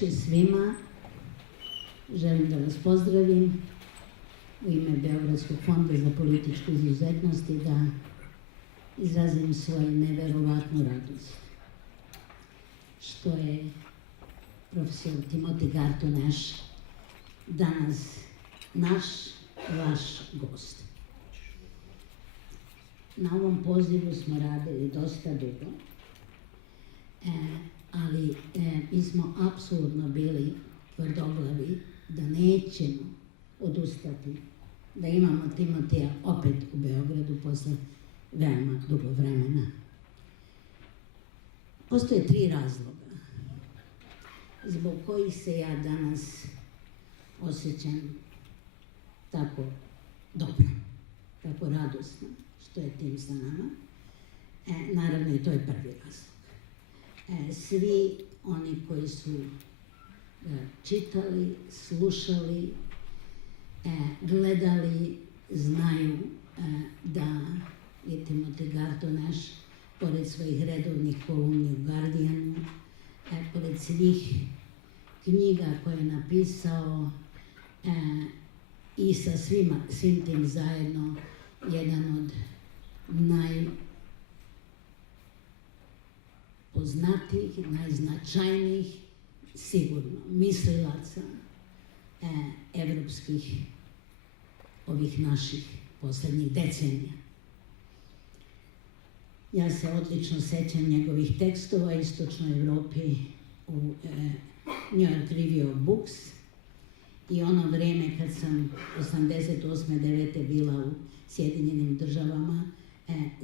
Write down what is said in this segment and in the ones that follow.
veče svima. Želim da vas pozdravim u ime Beogradskog fonda za političku izuzetnost i da izrazim svoju neverovatnu radost što je profesor Timothy Garton Ash danas vaš gost. Na ovom pozivu smo radili dosta dugo, ali mi smo apsolutno bili tvrdoglavi da nećemo odustati, da imamo Timotija opet u Beogradu posle veoma dugo vremena. Postoje 3 razloga zbog kojih se ja danas osjećam tako dobro, tako radosno što je tim sa nama. Naravno i to je prvi razlog. Svi oni koji su čitali, slušali, gledali, znaju da je Timothy Garton Eš, pored svojih redovnih kolumni u Guardianu, pored svih knjiga koje je napisao i sa svim tim zajedno, jedan od najpoznatijih, najznačajnijih, sigurno, mislilaca evropskih, ovih naših poslednjih decenija. Ja se odlično sećam njegovih tekstova u Istočnoj Evropi u New York Review of Books i ono vreme kad sam 88. 9. bila u Sjedinjenim Državama,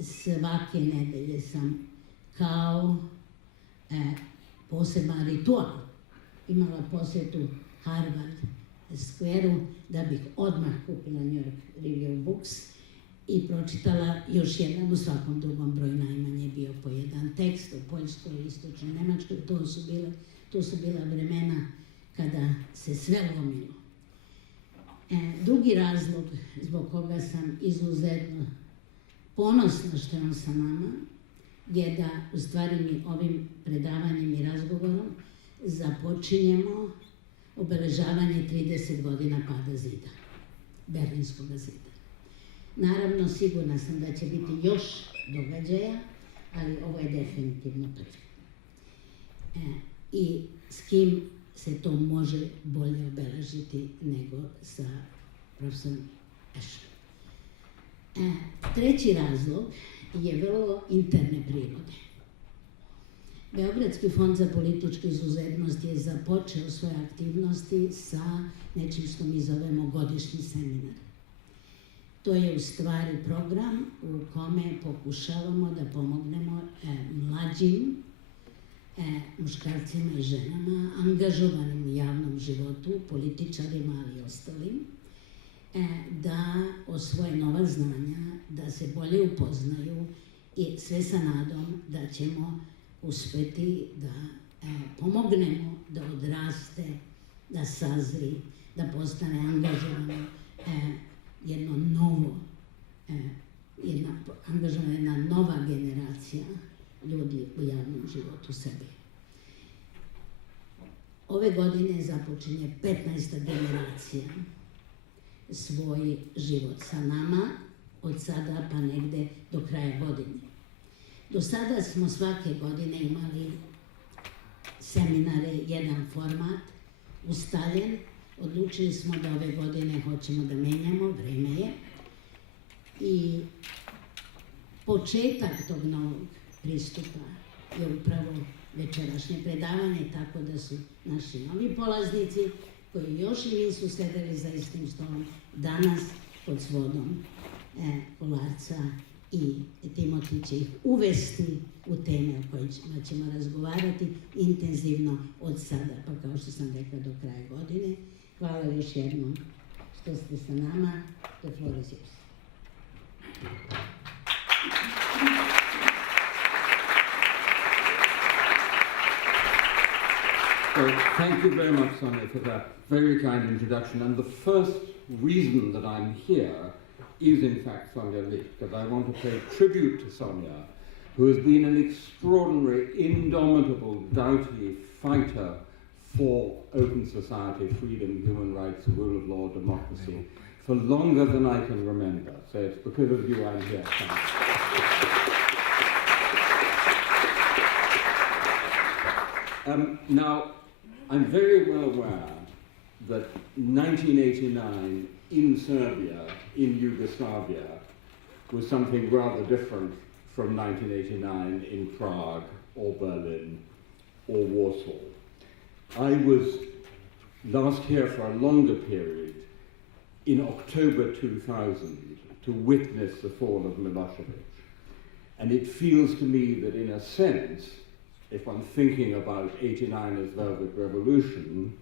svake nedelje sam kao poseban ritual imala posjetu Harvard Square-u da bih odmah kupila New York Review of Books i pročitala još jedan, u svakom drugom broju najmanje bio po jedan tekst o Poljskoj i Istočnoj Nemačkoj. To su bila vremena kada se sve lomilo. Drugi razlog zbog koga sam izuzetno ponosna što je on sa nama je da u stvari mi ovim predavanjem i razgovorom započinjemo obeležavanje 30 godina pada zida, Berlinskog zida. Naravno, sigurna sam da će biti još događaja, ali ovo je definitivno prvi. I s kim se to može bolje obeležiti nego sa profesorom Ešom. Treći razlog je vrlo interne prirode. Beogradski fond za političku izuzetnost je započeo svoje aktivnosti sa nečim što mi zovemo godišnji seminar. To je u stvari program u kome pokušavamo da pomognemo mlađim muškarcima i ženama, angažovanim u javnom životu, političarima ali i ostalim, da osvoje nova znanja, da se bolje upoznaju i sve sa nadom da ćemo uspeti da pomognemo da odraste, da sazri, da postane angažovano jedna nova generacija ljudi u javnom životu Srbije. Ove godine započinje 15. generacija svoj život sa nama, od sada pa negde do kraja godine. Do sada smo svake godine imali seminare, jedan format, ustaljen. Odlučili smo da ove godine hoćemo da menjamo, vreme je. I početak tog novog pristupa je upravo večerašnje predavanje, tako da su naši novi polaznici, koji još i nisu sedeli za istim stolom, danas pod svodom Kolarca i Timoti će ih uvesti u teme o kojima ćemo razgovarati intenzivno od sada, pa kao što sam rekla do kraja godine. Hvala još jednom što ste sa nama. The floor is yours. So, thank you very much, Sonia, for that very kind introduction. And the first reason that I'm here is, in fact, Sonia Licht, because I want to pay tribute to Sonia, who has been an extraordinary, indomitable, doughty fighter for open society, freedom, human rights, rule of law, democracy, for longer than I can remember. So it's because of you I'm here. Now, I'm very well aware that 1989 in Serbia, in Yugoslavia, was something rather different from 1989 in Prague or Berlin or Warsaw. I was last here for a longer period in October 2000 to witness the fall of Milosevic. And it feels to me that in a sense, if I'm thinking about 89 as Velvet Revolution,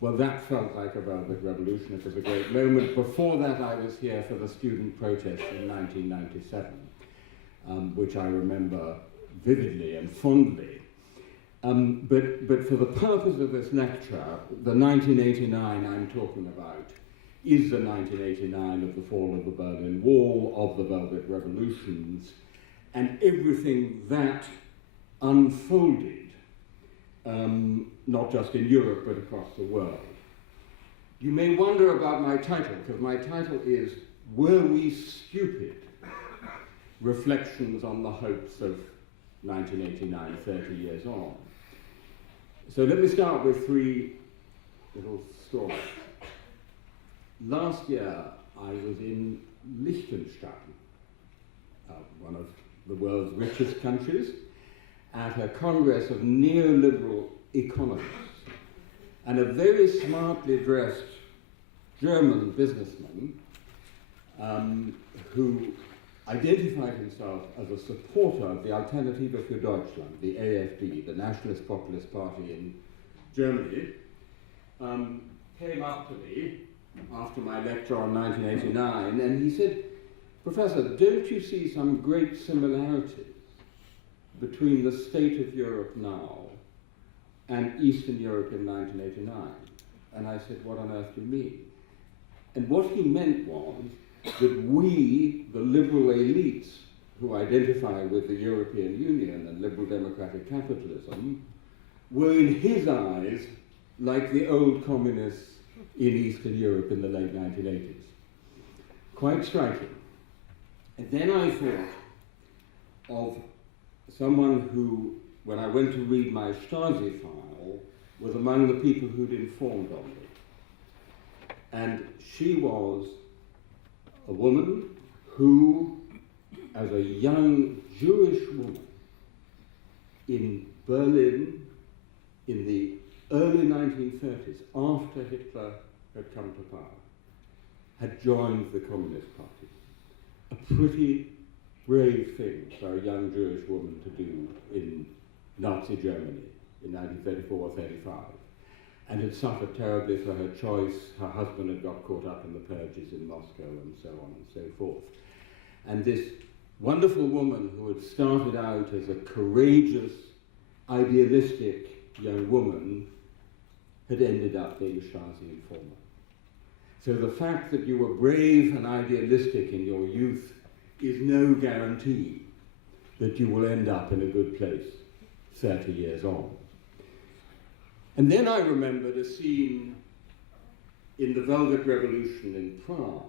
well, that felt like a Velvet Revolution. It was a great moment. Before that, I was here for the student protest in 1997, which I remember vividly and fondly. But for the purpose of this lecture, the 1989 I'm talking about is the 1989 of the fall of the Berlin Wall, of the Velvet Revolutions, and everything that unfolded, not just in Europe, but across the world. You may wonder about my title, because my title is Were We Stupid? Reflections on the Hopes of 1989, 30 years on. So let me start with three little stories. Last year, I was in Liechtenstein, one of the world's richest countries, at a congress of neoliberal economists. And a very smartly dressed German businessman who identified himself as a supporter of the Alternative für Deutschland, the AfD, the Nationalist Populist Party in Germany, came up to me after my lecture on 1989, and he said, "Professor, don't you see some great similarities between the state of Europe now and Eastern Europe in 1989? And I said, "What on earth do you mean?" And what he meant was that we, the liberal elites who identify with the European Union and liberal democratic capitalism, were in his eyes like the old communists in Eastern Europe in the late 1980s. Quite striking. And then I thought of someone who, when I went to read my Stasi file, was among the people who'd informed on me. And she was a woman who, as a young Jewish woman in Berlin in the early 1930s, after Hitler had come to power, had joined the Communist Party. A pretty brave thing for a young Jewish woman to do in Nazi Germany in 1934-35, and had suffered terribly for her choice. Her husband had got caught up in the purges in Moscow and so on and so forth. And this wonderful woman who had started out as a courageous, idealistic young woman had ended up being a Stasi informer. So the fact that you were brave and idealistic in your youth is no guarantee that you will end up in a good place 30 years on. And then I remembered a scene in the Velvet Revolution in Prague,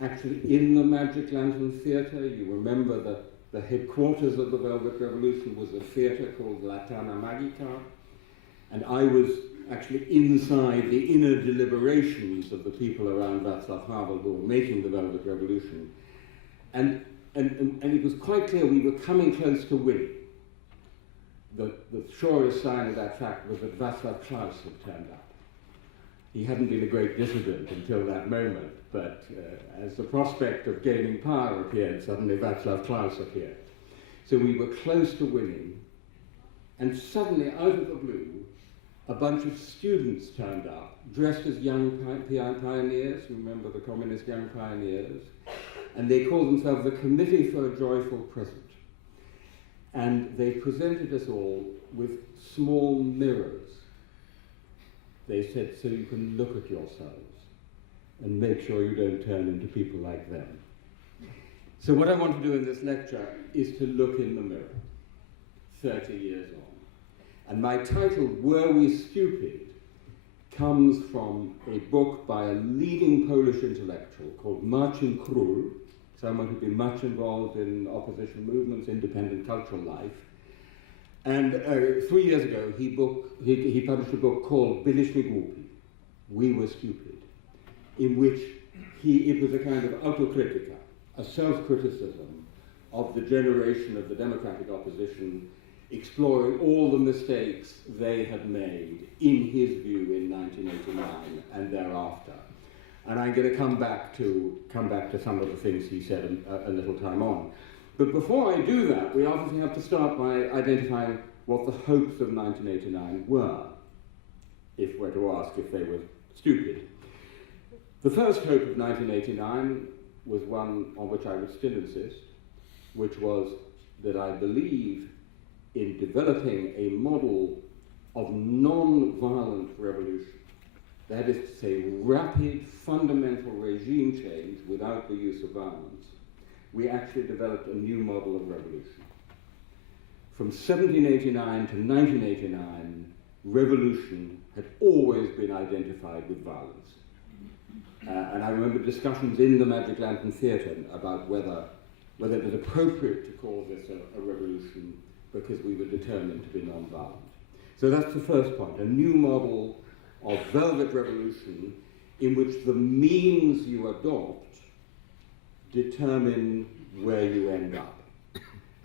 actually in the Magic Lantern Theatre. You remember that the headquarters of the Velvet Revolution was a theatre called Laterna Magica, and I was actually inside the inner deliberations of the people around Václav Havel who were making the Velvet Revolution. And it was quite clear we were coming close to winning. The surest sign of that fact was that Václav Klaus had turned up. He hadn't been a great dissident until that moment, but as the prospect of gaining power appeared, suddenly Václav Klaus appeared. So we were close to winning, and suddenly, out of the blue, a bunch of students turned up, dressed as young pioneers. Remember the communist young pioneers? And they called themselves the Committee for a Joyful Present. And they presented us all with small mirrors. They said, so you can look at yourselves and make sure you don't turn into people like them. So what I want to do in this lecture is to look in the mirror 30 years on. And my title, Were We Stupid, comes from a book by a leading Polish intellectual called Marcin Król, someone who'd been much involved in opposition movements, independent cultural life. And 3 years ago, he published a book called Byliśmy głupi, We Were Stupid, in which it was a kind of autokritika, a self-criticism of the generation of the democratic opposition, exploring all the mistakes they had made, in his view, in 1989 and thereafter. And I'm going to come back to some of the things he said a little time on. But before I do that, we obviously have to start by identifying what the hopes of 1989 were, if we're to ask if they were stupid. The first hope of 1989 was one on which I would still insist, which was that I believe in developing a model of non-violent revolution. That is to say, rapid, fundamental regime change without the use of violence. We actually developed a new model of revolution. From 1789 to 1989, revolution had always been identified with violence. And I remember discussions in the Magic Lantern Theatre about whether it was appropriate to call this a revolution because we were determined to be non-violent. So that's the first point, a new model of velvet revolution in which the means you adopt determine where you end up.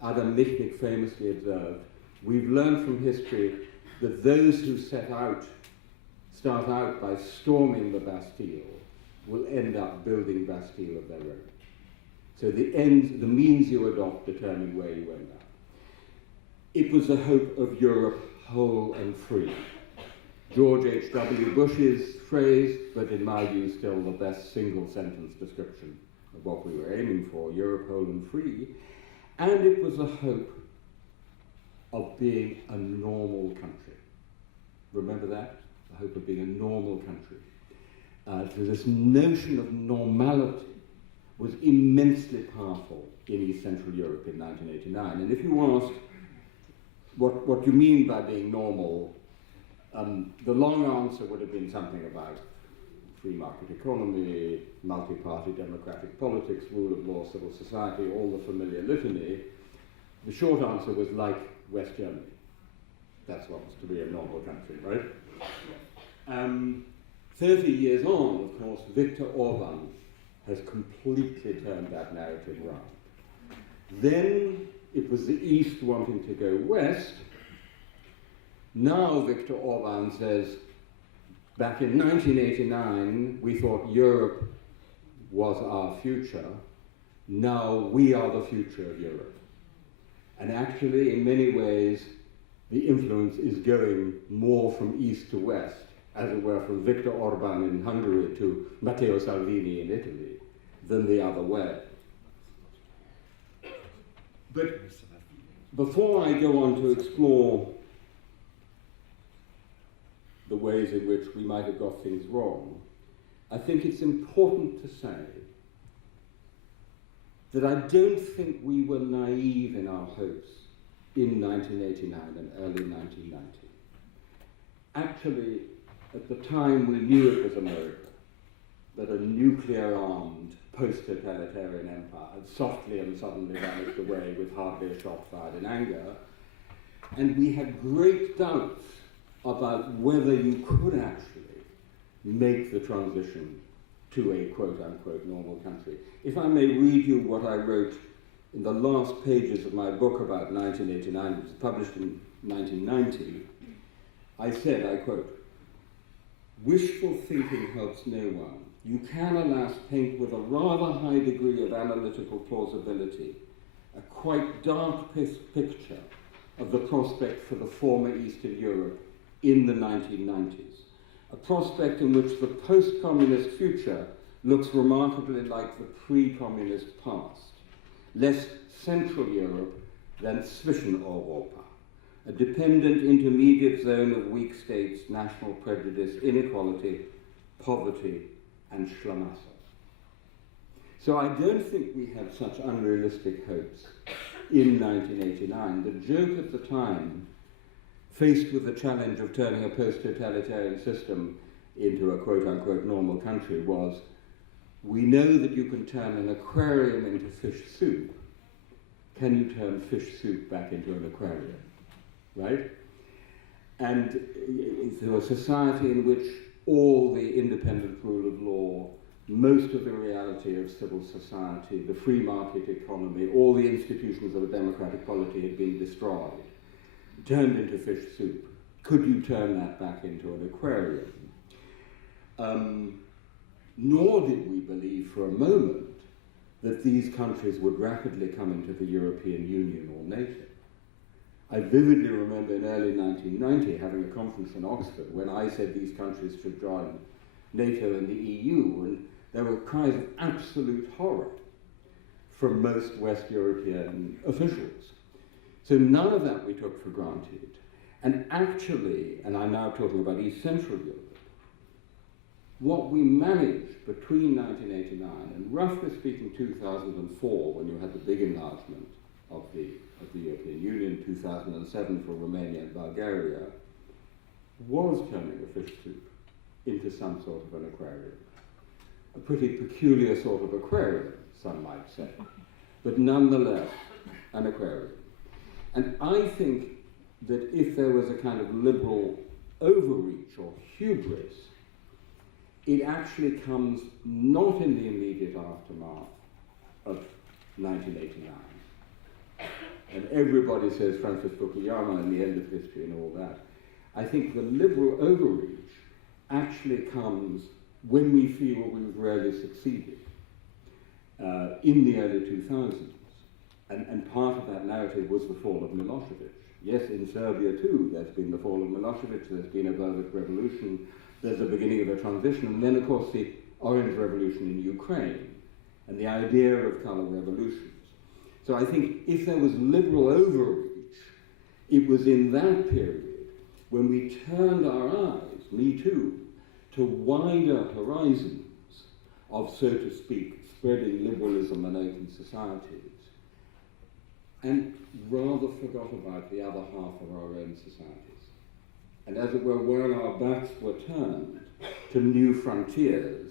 Adam Michnik famously observed, we've learned from history that those who start out by storming the Bastille will end up building Bastille of their own. So the means you adopt determine where you end up. It was the hope of Europe whole and free. George H.W. Bush's phrase, but in my view still the best single-sentence description of what we were aiming for, Europe whole and free. And it was the hope of being a normal country. Remember that? The hope of being a normal country. So this notion of normality was immensely powerful in East Central Europe in 1989. And if you asked what you mean by being normal, the long answer would have been something about free market economy, multi-party democratic politics, rule of law, civil society, all the familiar litany. The short answer was like West Germany. That's what was to be a normal country, right? 30 years on, of course, Viktor Orban has completely turned that narrative around. Then it was the East wanting to go West. Now Viktor Orban says, back in 1989, we thought Europe was our future. Now we are the future of Europe. And actually, in many ways, the influence is going more from East to West, as it were, from Viktor Orban in Hungary to Matteo Salvini in Italy, than the other way. But before I go on to explore the ways in which we might have got things wrong, I think it's important to say that I don't think we were naive in our hopes in 1989 and early 1990. Actually, at the time we knew it was America, that a nuclear-armed post-totalitarian empire had softly and suddenly vanished away with hardly a shot fired in anger, and we had great doubts about whether you could actually make the transition to a quote-unquote normal country. If I may read you what I wrote in the last pages of my book about 1989, which was published in 1990, I said, I quote, "Wishful thinking helps no one. You can, alas, paint with a rather high degree of analytical plausibility a quite dark picture of the prospect for the former Eastern Europe in the 1990s, a prospect in which the post-communist future looks remarkably like the pre-communist past, less Central Europe than Zwischeneuropa, a dependent intermediate zone of weak states, national prejudice, inequality, poverty, and schlamassel." So I don't think we had such unrealistic hopes in 1989. The joke at the time faced with the challenge of turning a post-totalitarian system into a quote-unquote normal country was, we know that you can turn an aquarium into fish soup. Can you turn fish soup back into an aquarium, right? And to a society in which all the independent rule of law, most of the reality of civil society, the free market economy, all the institutions of a democratic polity had been destroyed, turned into fish soup. Could you turn that back into an aquarium? Nor did we believe for a moment that these countries would rapidly come into the European Union or NATO. I vividly remember in early 1990 having a conference in Oxford when I said these countries should join NATO and the EU, and there were cries of absolute horror from most West European officials. So none of that we took for granted. And actually, and I'm now talking about East Central Europe, what we managed between 1989 and, roughly speaking, 2004, when you had the big enlargement of the European Union, 2007 for Romania and Bulgaria, was turning a fish soup into some sort of an aquarium. A pretty peculiar sort of aquarium, some might say, but nonetheless an aquarium. And I think that if there was a kind of liberal overreach or hubris, it actually comes not in the immediate aftermath of 1989. And everybody says Francis Fukuyama and the end of history and all that. I think the liberal overreach actually comes when we feel we've really succeeded in the early 2000s. And part of that narrative was the fall of Milosevic. Yes, in Serbia too, there's been the fall of Milosevic, there's been a Velvet Revolution, there's the beginning of a transition, and then of course the Orange Revolution in Ukraine, and the idea of colour revolutions. So I think if there was liberal overreach, it was in that period when we turned our eyes, me too, to wider horizons of, so to speak, spreading liberalism and open societies, and rather forgot about the other half of our own societies. And as it were, when our backs were turned to new frontiers,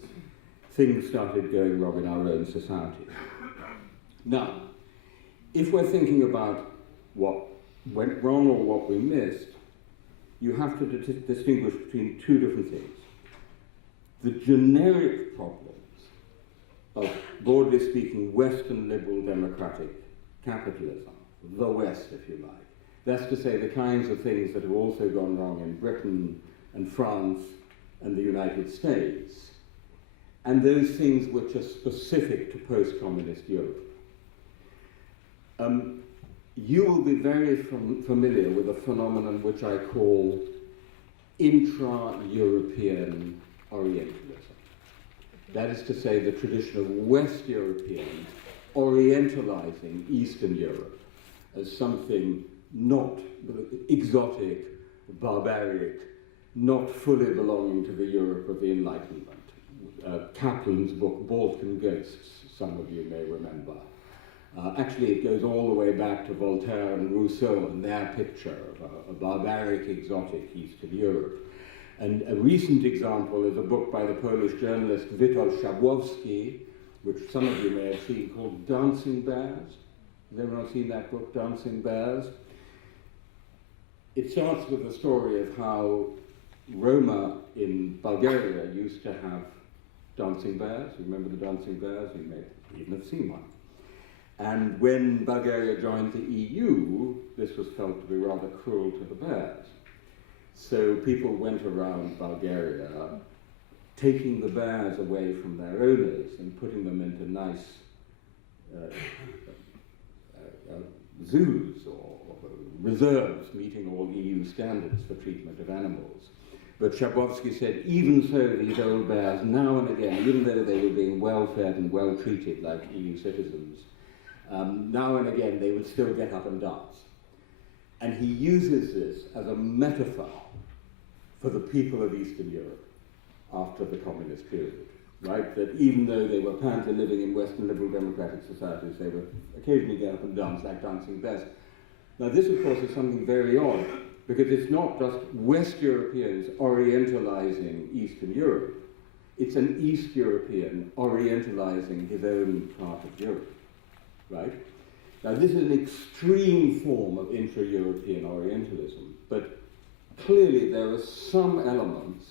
things started going wrong in our own society. Now, if we're thinking about what went wrong or what we missed, you have to distinguish between two different things. The generic problems of, broadly speaking, Western liberal democratic capitalism, the West, if you like. That's to say, the kinds of things that have also gone wrong in Britain and France and the United States, and those things which are specific to post-communist Europe. You will be very familiar with a phenomenon which I call intra-European Orientalism. That is to say, the tradition of West Europeans orientalizing Eastern Europe as something not exotic, barbaric, not fully belonging to the Europe of the Enlightenment. Kaplan's book, Balkan Ghosts, some of you may remember. Actually, it goes all the way back to Voltaire and Rousseau and their picture of a barbaric, exotic Eastern Europe. And a recent example is a book by the Polish journalist Witold Szabłowski, which some of you may have seen, called Dancing Bears. Has everyone seen that book, Dancing Bears? It starts with the story of how Roma in Bulgaria used to have dancing bears. You remember the dancing bears? You may even have seen one. And when Bulgaria joined the EU, this was felt to be rather cruel to the bears. So people went around Bulgaria taking the bears away from their owners and putting them into nice zoos or reserves meeting all EU standards for treatment of animals. But Szabłowski said, even so, these old bears, now and again, even though they were being well-fed and well-treated like EU citizens, now and again they would still get up and dance. And he uses this as a metaphor for the people of Eastern Europe after the communist period, right? That even though they were apparently living in Western liberal democratic societies, they would occasionally get up and dance like dancing bears. Now this, of course, is something very odd because it's not just West Europeans orientalizing Eastern Europe, it's an East European orientalizing his own part of Europe, right? Now this is an extreme form of intra-European Orientalism, but clearly there are some elements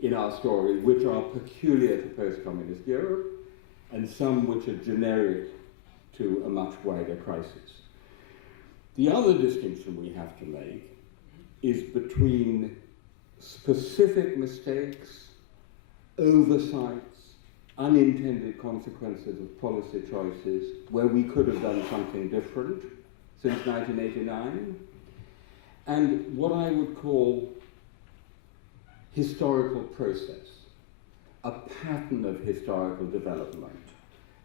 in our story which are peculiar to post-communist Europe, and some which are generic to a much wider crisis. The other distinction we have to make is between specific mistakes, oversights, unintended consequences of policy choices where we could have done something different since 1989, and what I would call historical process, a pattern of historical development,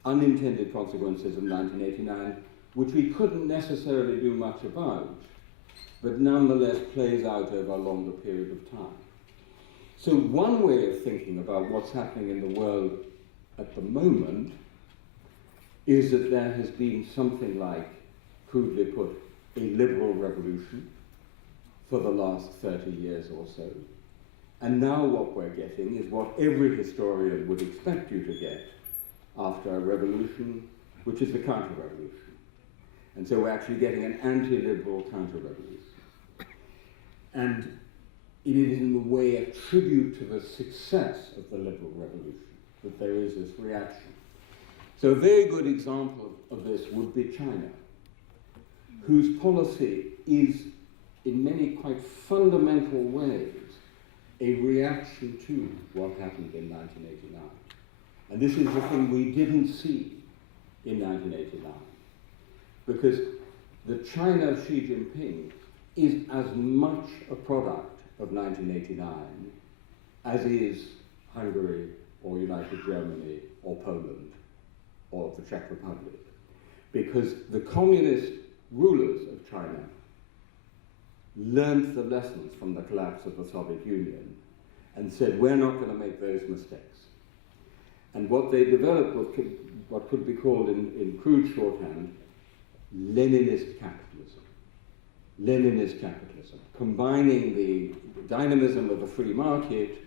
unintended consequences of 1989, which we couldn't necessarily do much about, but nonetheless plays out over a longer period of time. So one way of thinking about what's happening in the world at the moment is that there has been something like, crudely put, a liberal revolution for the last 30 years or so. And now what we're getting is what every historian would expect you to get after a revolution, which is the counter-revolution. And so we're actually getting an anti-liberal counter-revolution. And it is in a way a tribute to the success of the liberal revolution that there is this reaction. So a very good example of this would be China, whose policy is in many quite fundamental ways a reaction to what happened in 1989. And this is the thing we didn't see in 1989. Because the China of Xi Jinping is as much a product of 1989 as is Hungary or United Germany or Poland or the Czech Republic. Because the communist rulers of China learned the lessons from the collapse of the Soviet Union and said, we're not going to make those mistakes. And what they developed was what could be called in crude shorthand, Leninist capitalism. Leninist capitalism, combining the dynamism of the free market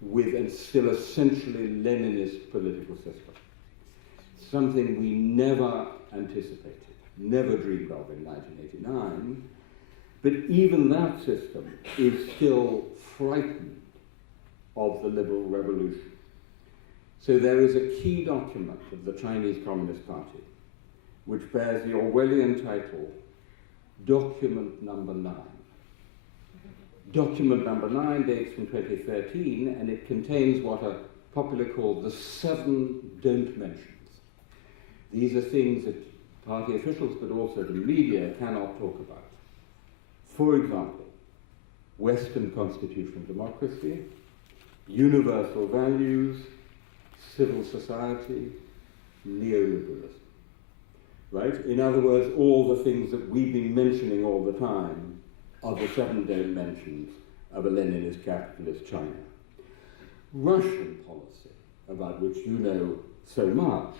with a still essentially Leninist political system. Something we never anticipated, never dreamed of in 1989, but even that system is still frightened of the liberal revolution. So there is a key document of the Chinese Communist Party, which bears the Orwellian title, Document Number 9. Document Number 9 dates from 2013, and it contains what are popularly called the 7 don't mentions. These are things that party officials, but also the media, cannot talk about. For example, Western constitutional democracy, universal values, civil society, neoliberalism. Right? In other words, all the things that we've been mentioning all the time are the 7 don't mentions of a Leninist capitalist China. Russian policy, about which you know so much,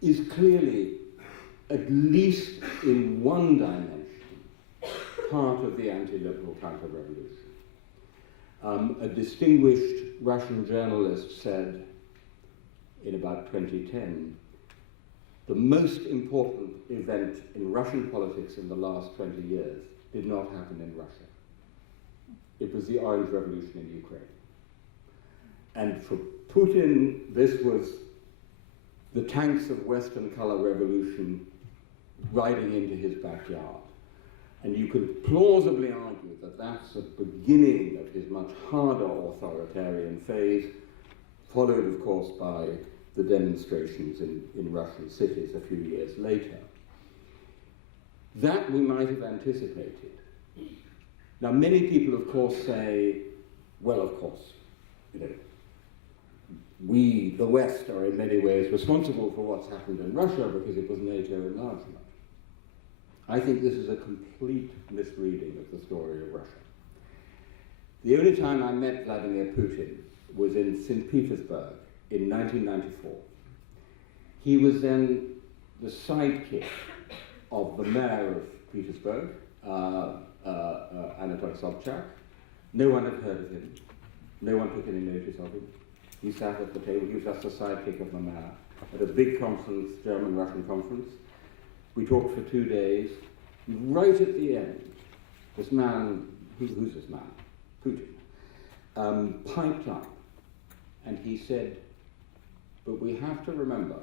is clearly, at least in one dimension, part of the anti-liberal counter-revolution. A distinguished Russian journalist said in about 2010, the most important event in Russian politics in the last 20 years did not happen in Russia. It was the Orange Revolution in Ukraine. And for Putin, this was the tanks of Western color revolution riding into his backyard. And you could plausibly argue that that's the beginning of his much harder authoritarian phase, followed, of course, by the demonstrations in Russian cities a few years later. That we might have anticipated. Now, many people, of course, say, well, of course, you know, we, the West, are in many ways responsible for what's happened in Russia because it was NATO enlargement. I think this is a complete misreading of the story of Russia. The only time I met Vladimir Putin was in St. Petersburg in 1994. He was then the sidekick of the mayor of Petersburg, a Anatol Sobchak. No one had heard of him. No one took any notice of him. He sat at the table. He was just a sidekick of the mayor at a big conference, German-Russian conference. We talked for 2 days. Right at the end, this man, who's this man? Putin, piped up, and he said, but we have to remember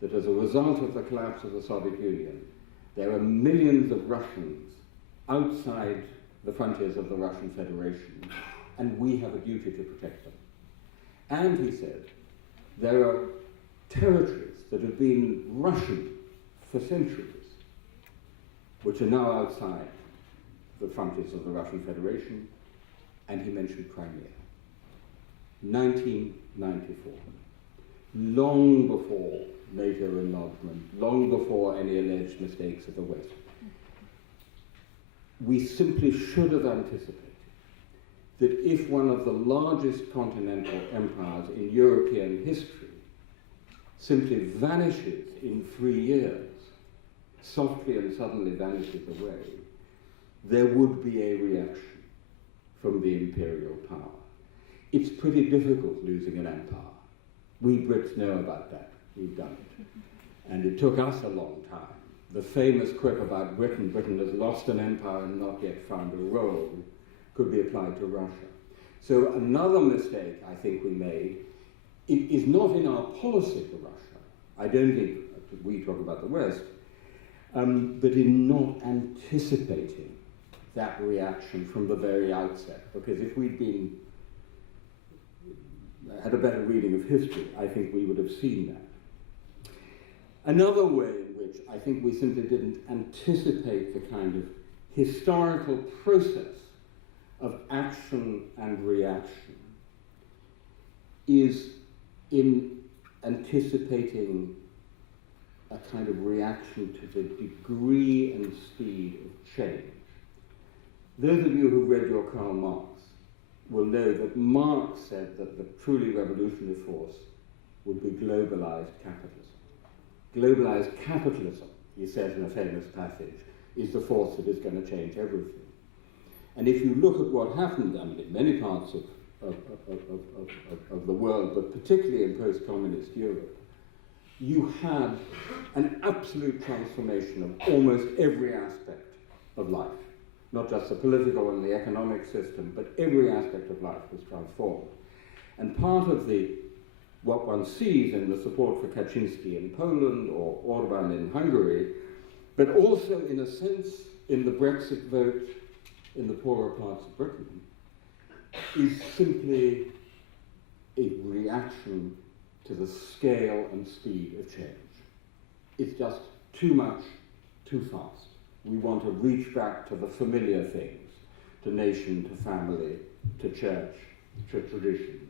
that as a result of the collapse of the Soviet Union, there are millions of Russians outside the frontiers of the Russian Federation, and we have a duty to protect them. And he said, there are territories that have been Russian for centuries, which are now outside the frontiers of the Russian Federation, and he mentioned Crimea. 1994. Long before NATO enlargement, long before any alleged mistakes of the West. We simply should have anticipated that if one of the largest continental empires in European history simply vanishes in 3 years, softly and suddenly vanishes away, there would be a reaction from the imperial power. It's pretty difficult losing an empire. We Brits know about that. We've done it. And it took us a long time. The famous quip about Britain has lost an empire and not yet found a role, could be applied to Russia. So another mistake I think we made, it is not in our policy to Russia. I don't think we talk about the West, but in not anticipating that reaction from the very outset. Because if we'd had a better reading of history, I think we would have seen that. Another way in which I think we simply didn't anticipate the kind of historical process of action and reaction is in anticipating a kind of reaction to the degree and speed of change. Those of you who've read your Karl Marx will know that Marx said that the truly revolutionary force would be globalized capitalism. Globalized capitalism, he says in a famous passage, is the force that is going to change everything. And if you look at what happened, I mean, in many parts of the world, but particularly in post-communist Europe, you had an absolute transformation of almost every aspect of life. Not just the political and the economic system, but every aspect of life was transformed. And part of what one sees in the support for Kaczynski in Poland or Orban in Hungary, but also in a sense in the Brexit vote in the poorer parts of Britain, is simply a reaction to the scale and speed of change. It's just too much, too fast. We want to reach back to the familiar things, to nation, to family, to church, to tradition,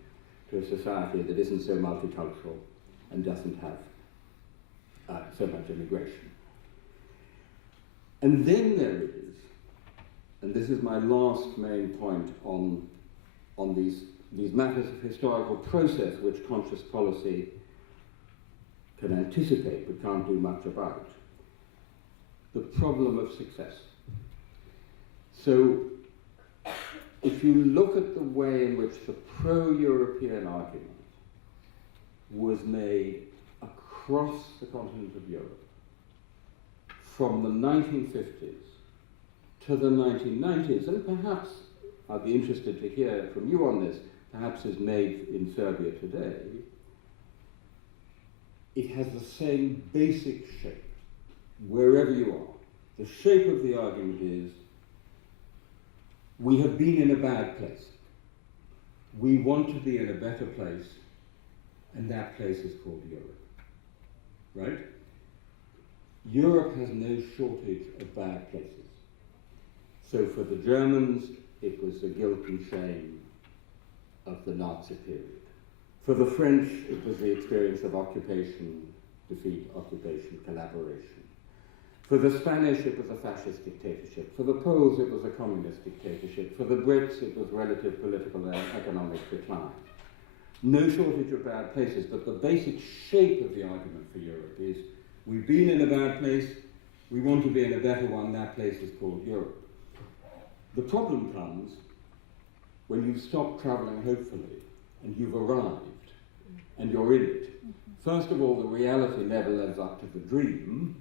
to a society that isn't so multicultural and doesn't have so much immigration. And then there is, and this is my last main point on these matters of historical process which conscious policy can anticipate but can't do much about, the problem of success. So if you look at the way in which the pro-European argument was made across the continent of Europe, from the 1950s to the 1990s, and perhaps, I'd be interested to hear from you on this, perhaps is made in Serbia today, it has the same basic shape, wherever you are. The shape of the argument is, we have been in a bad place. We want to be in a better place, and that place is called Europe. Right? Europe has no shortage of bad places. So for the Germans, it was the guilt and shame of the Nazi period. For the French, it was the experience of occupation, defeat, occupation, collaboration. For the Spanish, it was a fascist dictatorship. For the Poles, it was a communist dictatorship. For the Brits, it was relative political and economic decline. No shortage of bad places, but the basic shape of the argument for Europe is, we've been in a bad place, we want to be in a better one, that place is called Europe. The problem comes when you've stopped travelling hopefully and you've arrived and you're in it. First of all, the reality never lives up to the dream.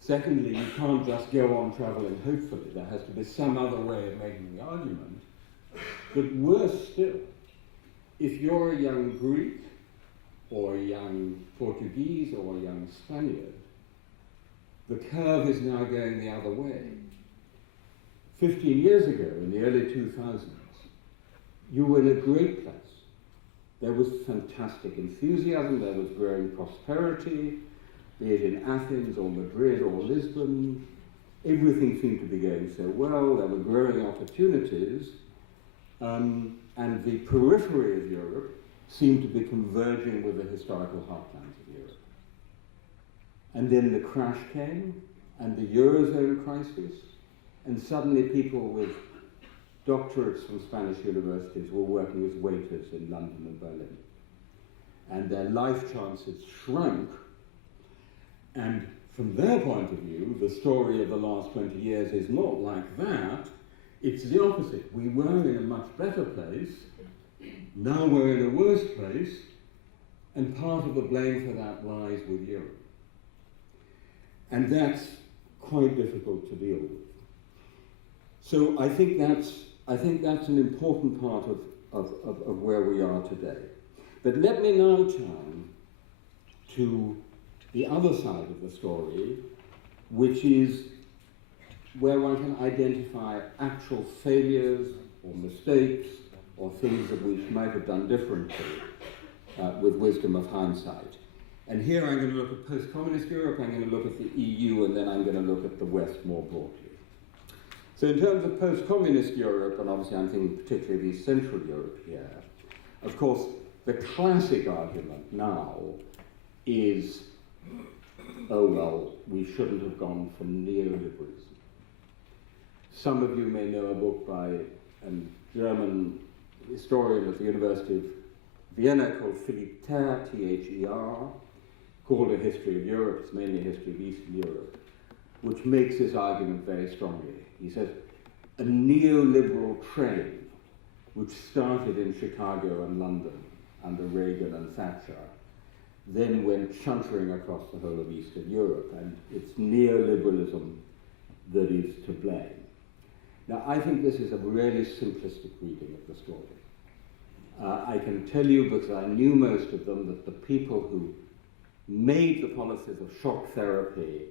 Secondly, you can't just go on travelling hopefully. There has to be some other way of making the argument. But worse still, if you're a young Greek or a young Portuguese or a young Spaniard, the curve is now going the other way. 15 years ago, in the early 2000s, you were in a great place. There was fantastic enthusiasm, there was growing prosperity, be it in Athens or Madrid or Lisbon. Everything seemed to be going so well, there were growing opportunities, and the periphery of Europe seemed to be converging with the historical heartlands of Europe. And then the crash came, and the Eurozone crisis, and suddenly people with doctorates from Spanish universities were working as waiters in London and Berlin. And their life chances shrunk, and from their point of view, the story of the last 20 years is not like that, it's the opposite. We were in a much better place, now we're in a worse place, and part of the blame for that lies with Europe. And that's quite difficult to deal with. So I think that's an important part of where we are today. But let me now turn to the other side of the story, which is where one can identify actual failures or mistakes or things that we might have done differently with wisdom of hindsight. And here I'm going to look at post-communist Europe, I'm going to look at the EU, and then I'm going to look at the West more broadly. So in terms of post-communist Europe, and obviously I'm thinking particularly of East Central Europe here, of course, the classic argument now is, oh well, we shouldn't have gone for neoliberalism. Some of you may know a book by a German historian at the University of Vienna called Philipp Ther, T-H-E-R, called A History of Europe. It's mainly a history of Eastern Europe, which makes this argument very strongly. He says, a neoliberal train, which started in Chicago and London under Reagan and Thatcher, then went chuntering across the whole of Eastern Europe, and it's neoliberalism that is to blame. Now, I think this is a really simplistic reading of the story. I can tell you, because I knew most of them, that the people who made the policies of shock therapy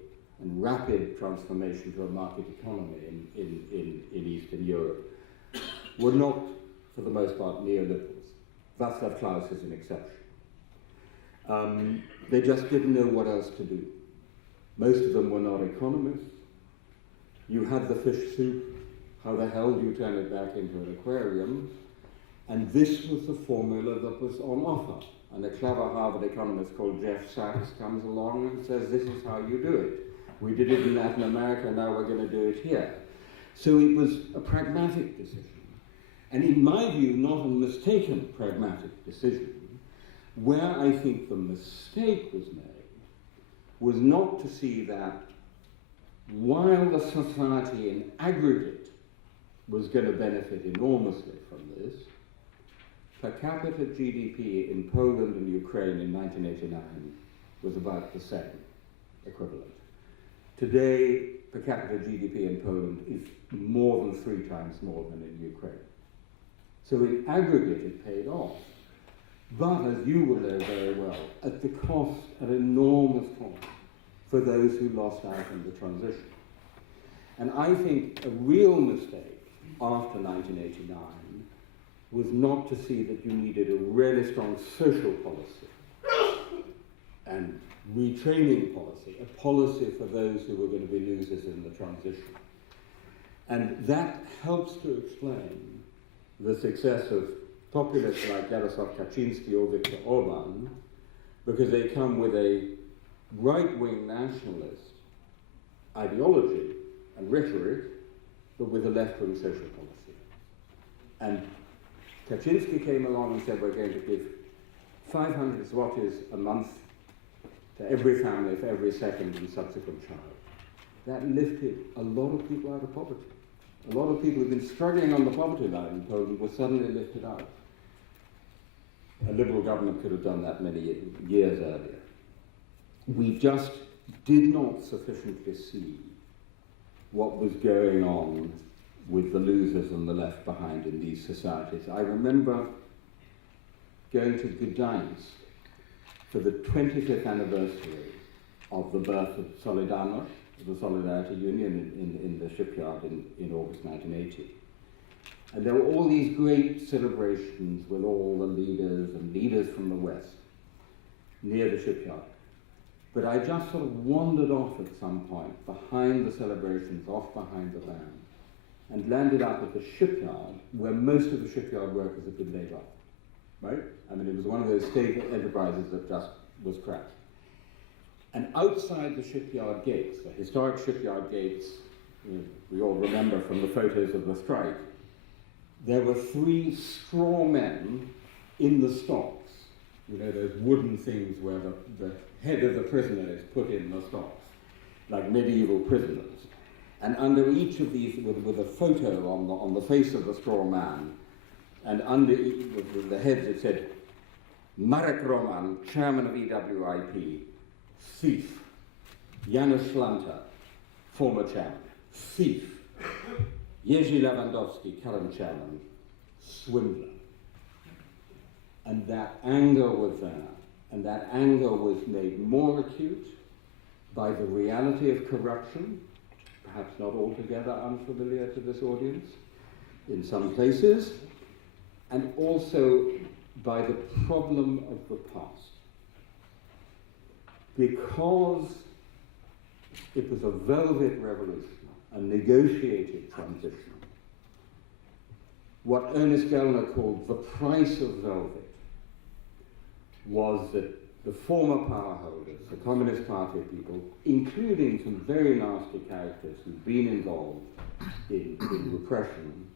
and rapid transformation to a market economy in Eastern Europe were not, for the most part, neoliberals. Václav Klaus is an exception. They just didn't know what else to do. Most of them were not economists. You had the fish soup, how the hell do you turn it back into an aquarium? And this was the formula that was on offer. And a clever Harvard economist called Jeff Sachs comes along and says, this is how you do it. We did it in Latin America, now we're going to do it here. So it was a pragmatic decision. And in my view, not a mistaken pragmatic decision. Where I think the mistake was made was not to see that while the society in aggregate was going to benefit enormously from this, per capita GDP in Poland and Ukraine in 1989 was about the same equivalent. Today, per capita GDP in Poland is more than 3 times more than in Ukraine. So in aggregate, it paid off. But, as you will know very well, at the cost, an enormous cost, for those who lost out in the transition. And I think a real mistake after 1989 was not to see that you needed a really strong social policy and retraining policy, a policy for those who were going to be losers in the transition. And that helps to explain the success of populists like Jarosław Kaczynski or Viktor Orban, because they come with a right-wing nationalist ideology and rhetoric, but with a left-wing social policy. And Kaczynski came along and said, we're going to give 500 zlotys a month to every family for every second and subsequent child. That lifted a lot of people out of poverty. A lot of people who've been struggling on the poverty line in Poland were suddenly lifted out. A liberal government could have done that many years earlier. We just did not sufficiently see what was going on with the losers and the left behind in these societies. I remember going to Gdańsk for the 25th anniversary of the birth of Solidarność, the Solidarity Union in the shipyard in August 1980. And there were all these great celebrations with all the leaders and leaders from the West near the shipyard. But I just sort of wandered off at some point behind the celebrations, off behind the band, and landed up at the shipyard where most of the shipyard workers had been laid off, right? I mean, it was one of those state enterprises that just was crashed. And outside the shipyard gates, the historic shipyard gates, we all remember from the photos of the strike, there were 3 straw men in the stocks. You know, those wooden things where the head of the prisoner is put in the stocks, like medieval prisoners. And under each of these, with a photo on the face of the straw man, and under with the heads it said, Marek Roman, chairman of EWIP, thief. Janusz Szlanta, former chairman, thief. Jerzy Lewandowski, current chairman, swindler. And that anger was there, and that anger was made more acute by the reality of corruption, perhaps not altogether unfamiliar to this audience, in some places, and also by the problem of the past. Because it was a velvet revolution, a negotiated transition, what Ernest Gellner called the price of velvet was that the former power holders, the Communist Party people, including some very nasty characters who've been involved in repression,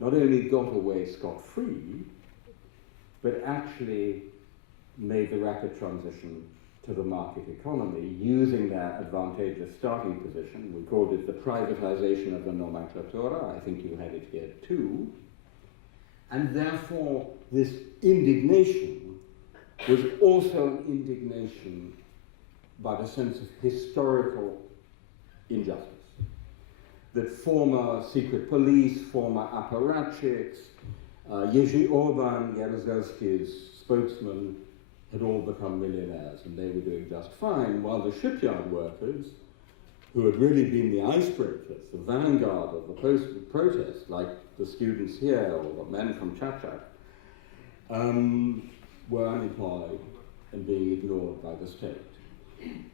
not only got away scot-free, but actually made the rapid transition to the market economy using their advantageous starting position. We called it the privatization of the nomenclatura. I think you had it here too. And therefore, this indignation was also an indignation by the sense of historical injustice. That former secret police, former apparatchiks, Jerzy Orban, Jaruzelski's spokesman, had all become millionaires, and they were doing just fine, while the shipyard workers, who had really been the icebreakers, the vanguard of the protest, like the students here or the men from Chachak, were unemployed and being ignored by the state.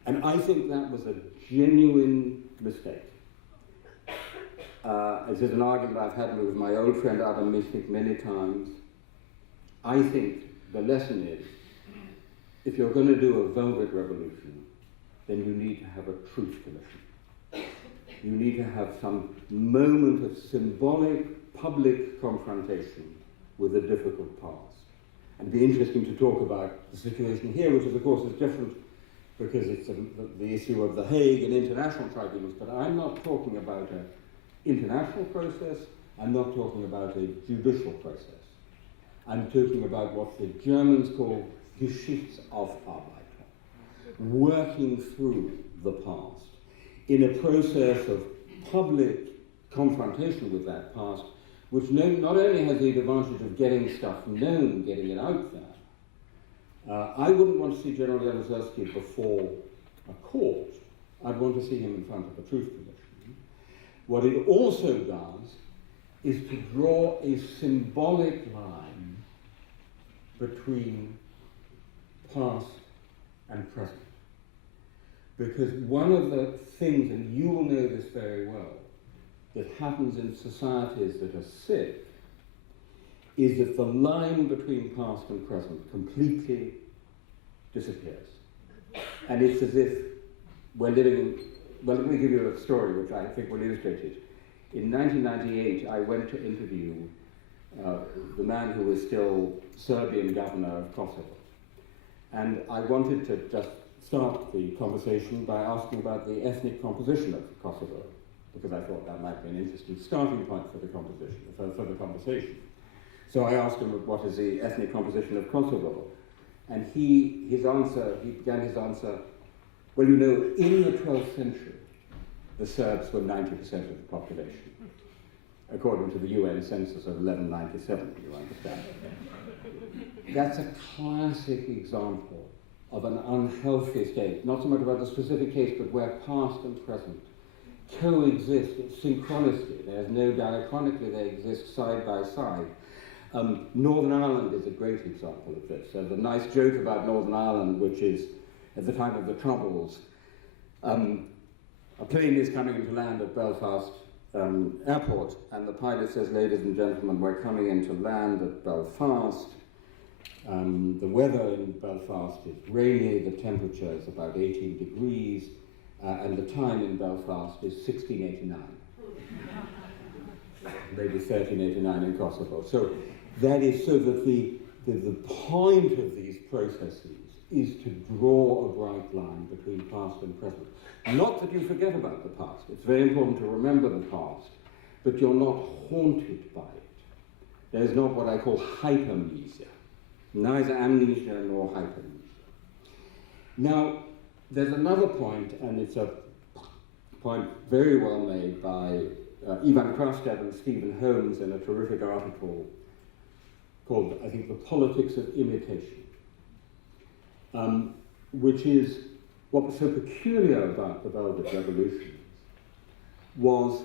And I think that was a genuine mistake. This is an argument I've had with my old friend Adam Michnik many times. I think the lesson is, if you're going to do a velvet revolution, then you need to have a truth commission. You need to have some moment of symbolic public confrontation with a difficult past. And it'd be interesting to talk about the situation here, which of course is different because it's the issue of the Hague and international tribunals, but I'm not talking about an international process, I'm not talking about a judicial process. I'm talking about what the Germans call Geschichtsaufarbeiter, working through the past in a process of public confrontation with that past, which not only has the advantage of getting stuff known, getting it out there. I wouldn't want to see General Jaruzelski before a court. I'd want to see him in front of the Truth Commission. What it also does is to draw a symbolic line between past and present. Because one of the things, and you will know this very well, that happens in societies that are sick is that the line between past and present completely disappears. And it's as if we're living, well, let me give you a story which I think will illustrate it. In 1998, I went to interview the man who was still Serbian governor of Kosovo. And I wanted to just start the conversation by asking about the ethnic composition of Kosovo. because I thought that might be an interesting starting point for the composition, for the conversation. So I asked him, what is the ethnic composition of Kosovo? And he began his answer, well, you know, in the 12th century, the Serbs were 90% of the population, according to the UN census of 1197, you understand. That's a classic example of an unhealthy state, not so much about the specific case, but where past and present coexist, it's synchronicity, there's no diachronically, they exist side by side. Northern Ireland is a great example of this. There's a nice joke about Northern Ireland, which is, at the time of the Troubles, a plane is coming into land at Belfast airport, and the pilot says, ladies and gentlemen, we're coming into land at Belfast. The weather in Belfast is rainy, the temperature is about 18 degrees, and the time in Belfast is 1689. Maybe 1389 in Kosovo. So that is so that the point of these processes is to draw a bright line between past and present. Not that you forget about the past. It's very important to remember the past, but you're not haunted by it. There's not what I call hypermnesia. Neither amnesia nor hypermnesia. Now, there's another point, and it's a point very well made by Ivan Krastev and Stephen Holmes in a terrific article called, I think, The Politics of Imitation, which is what was so peculiar about the Velvet Revolutions was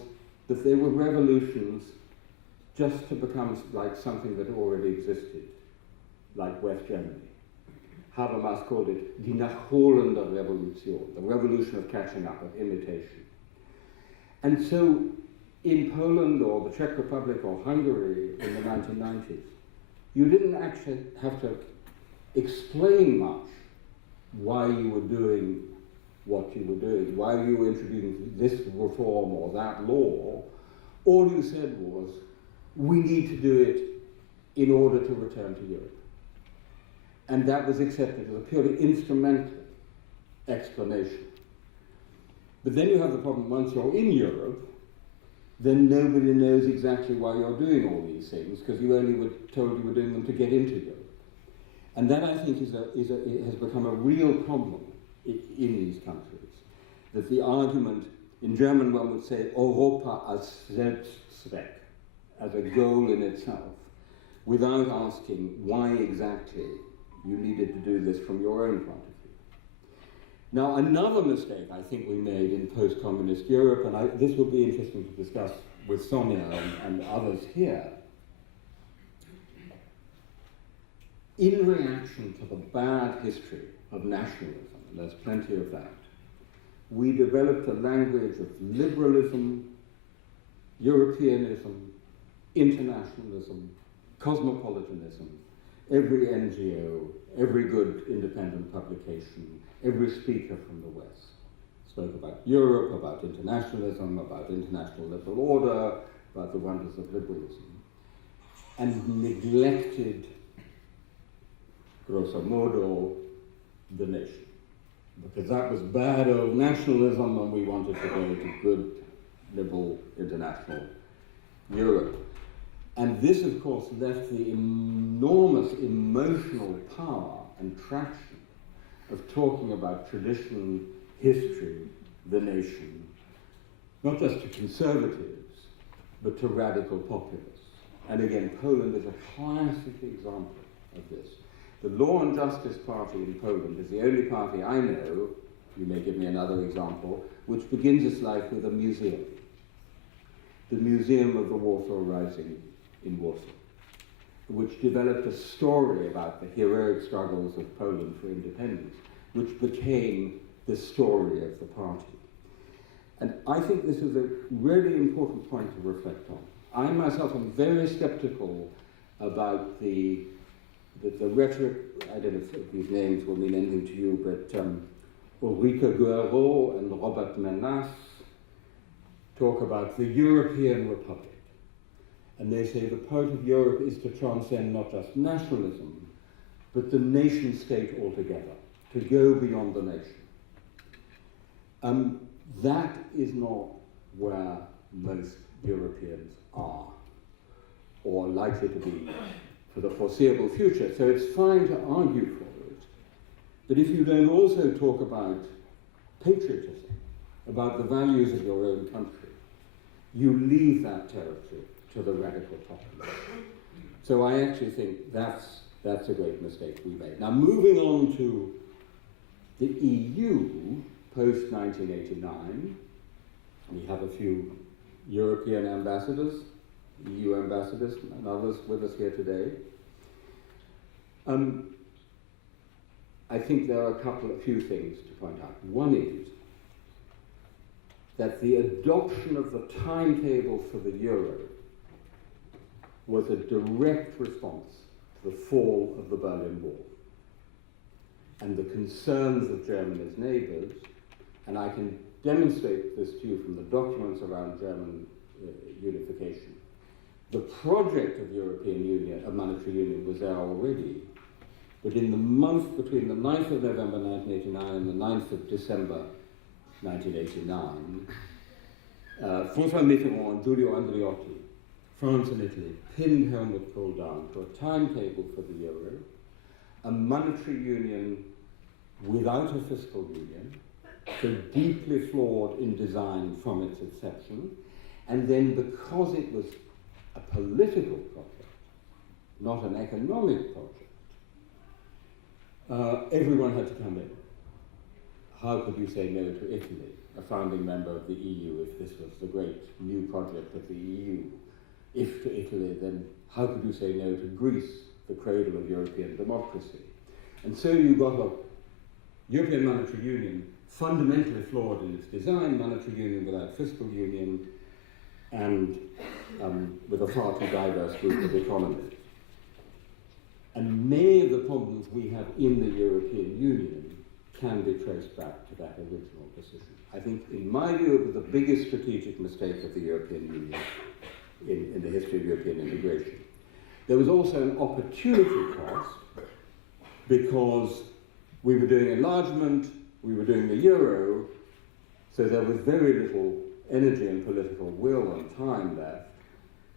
that they were revolutions just to become like something that already existed, like West Germany. Habermas called it die nachholende Revolution, the revolution of catching up, of imitation. And so in Poland or the Czech Republic or Hungary in the 1990s, you didn't actually have to explain much why you were doing what you were doing, why you were introducing this reform or that law. All you said was, we need to do it in order to return to Europe. And that was accepted as a purely instrumental explanation. But then you have the problem, once you're in Europe, then nobody knows exactly why you're doing all these things, because you only were told you were doing them to get into Europe. And that, I think, has become a real problem in these countries. That the argument, in German one would say, Europa als Selbstzweck, as a goal in itself, without asking why exactly you needed to do this from your own point of view. Now, another mistake I think we made in post-communist Europe, and this will be interesting to discuss with Sonia and others here, in reaction to the bad history of nationalism, and there's plenty of that, we developed a language of liberalism, Europeanism, internationalism, cosmopolitanism. Every NGO, every good independent publication, every speaker from the West spoke about Europe, about internationalism, about international liberal order, about the wonders of liberalism, and neglected, grosso modo, the nation. Because that was bad old nationalism and we wanted to go to good, liberal, international Europe. And this, of course, left the enormous emotional power and traction of talking about tradition, history, the nation, not just to conservatives, but to radical populists. And again, Poland is a classic example of this. The Law and Justice Party in Poland is the only party I know, you may give me another example, which begins its life with a museum. The Museum of the Warsaw Rising in Warsaw, which developed a story about the heroic struggles of Poland for independence, which became the story of the party. And I think this is a really important point to reflect on. I myself am very skeptical about the rhetoric. I don't know if these names will mean anything to you, but Ulrike Guerreau and Robert Menas talk about the European Republic. And they say the point of Europe is to transcend not just nationalism, but the nation state altogether, to go beyond the nation. That is not where most Europeans are, or likely to be for the foreseeable future. So it's fine to argue for it, but if you don't also talk about patriotism, about the values of your own country, you leave that territory to the radical populists. So I actually think that's a great mistake we made. Now, moving on to the EU post-1989, we have a few European ambassadors, EU ambassadors, and others with us here today. I think there are a few things to point out. One is that the adoption of the timetable for the euro was a direct response to the fall of the Berlin Wall and the concerns of Germany's neighbours, and I can demonstrate this to you from the documents around German unification. The project of European Union, a monetary union, was there already, but in the month between the 9th of November 1989 and the 9th of December 1989, François Mitterrand and Giulio Andreotti, France and Italy, pinned Helmut Kohl down to a timetable for the euro, a monetary union without a fiscal union, so deeply flawed in design from its inception, and then because it was a political project, not an economic project, everyone had to come in. How could you say no to Italy, a founding member of the EU, if this was the great new project of the EU? If to Italy, then how could you say no to Greece, the cradle of European democracy? And so you got a European monetary union fundamentally flawed in its design, monetary union without fiscal union, and with a far too diverse group of economies. And many of the problems we have in the European Union can be traced back to that original decision. I think, in my view, it was the biggest strategic mistake of the European Union in the history of European integration. There was also an opportunity cost because we were doing enlargement, we were doing the euro, so there was very little energy and political will and time left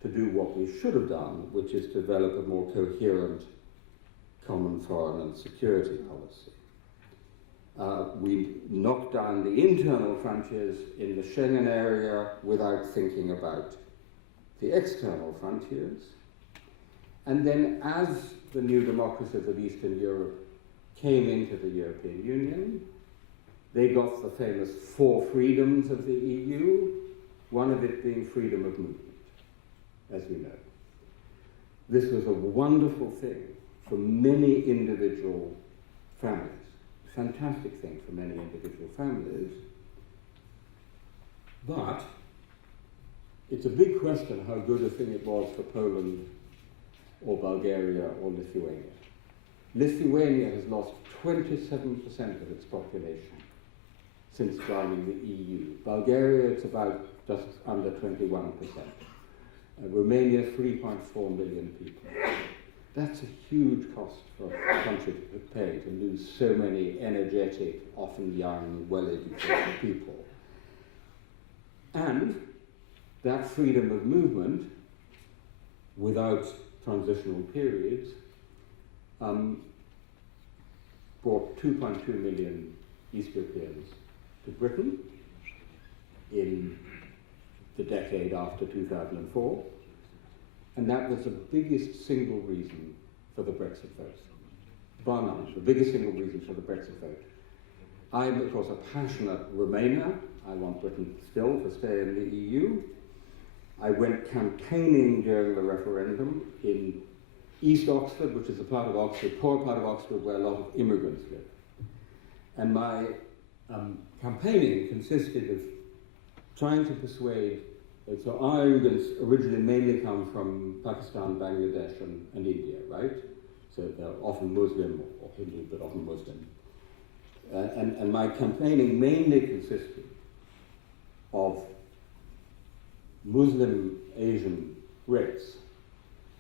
to do what we should have done, which is to develop a more coherent common foreign and security policy. We knocked down the internal frontiers in the Schengen area without thinking about the external frontiers. And then as the new democracies of Eastern Europe came into the European Union, they got the famous 4 freedoms of the EU, one of it being freedom of movement, as we know. This was a wonderful thing for many individual families. Fantastic thing for many individual families, but it's a big question how good a thing it was for Poland or Bulgaria or Lithuania. Lithuania has lost 27% of its population since joining the EU. Bulgaria, it's about just under 21%. Romania, 3.4 million people. That's a huge cost for a country to pay, to lose so many energetic, often young, well-educated people. And that freedom of movement, without transitional periods, brought 2.2 million East Europeans to Britain in the decade after 2004. And that was the biggest single reason for the Brexit vote. Bar none, the biggest single reason for the Brexit vote. I'm, of course, a passionate Remainer. I want Britain still to stay in the EU. I went campaigning during the referendum in East Oxford, which is a part of Oxford, poor part of Oxford, where a lot of immigrants live. And my campaigning consisted of trying to persuade. So our immigrants originally mainly come from Pakistan, Bangladesh, and India, right? So they're often Muslim or Hindu, but often Muslim. And my campaigning mainly consisted of Muslim Asian Brits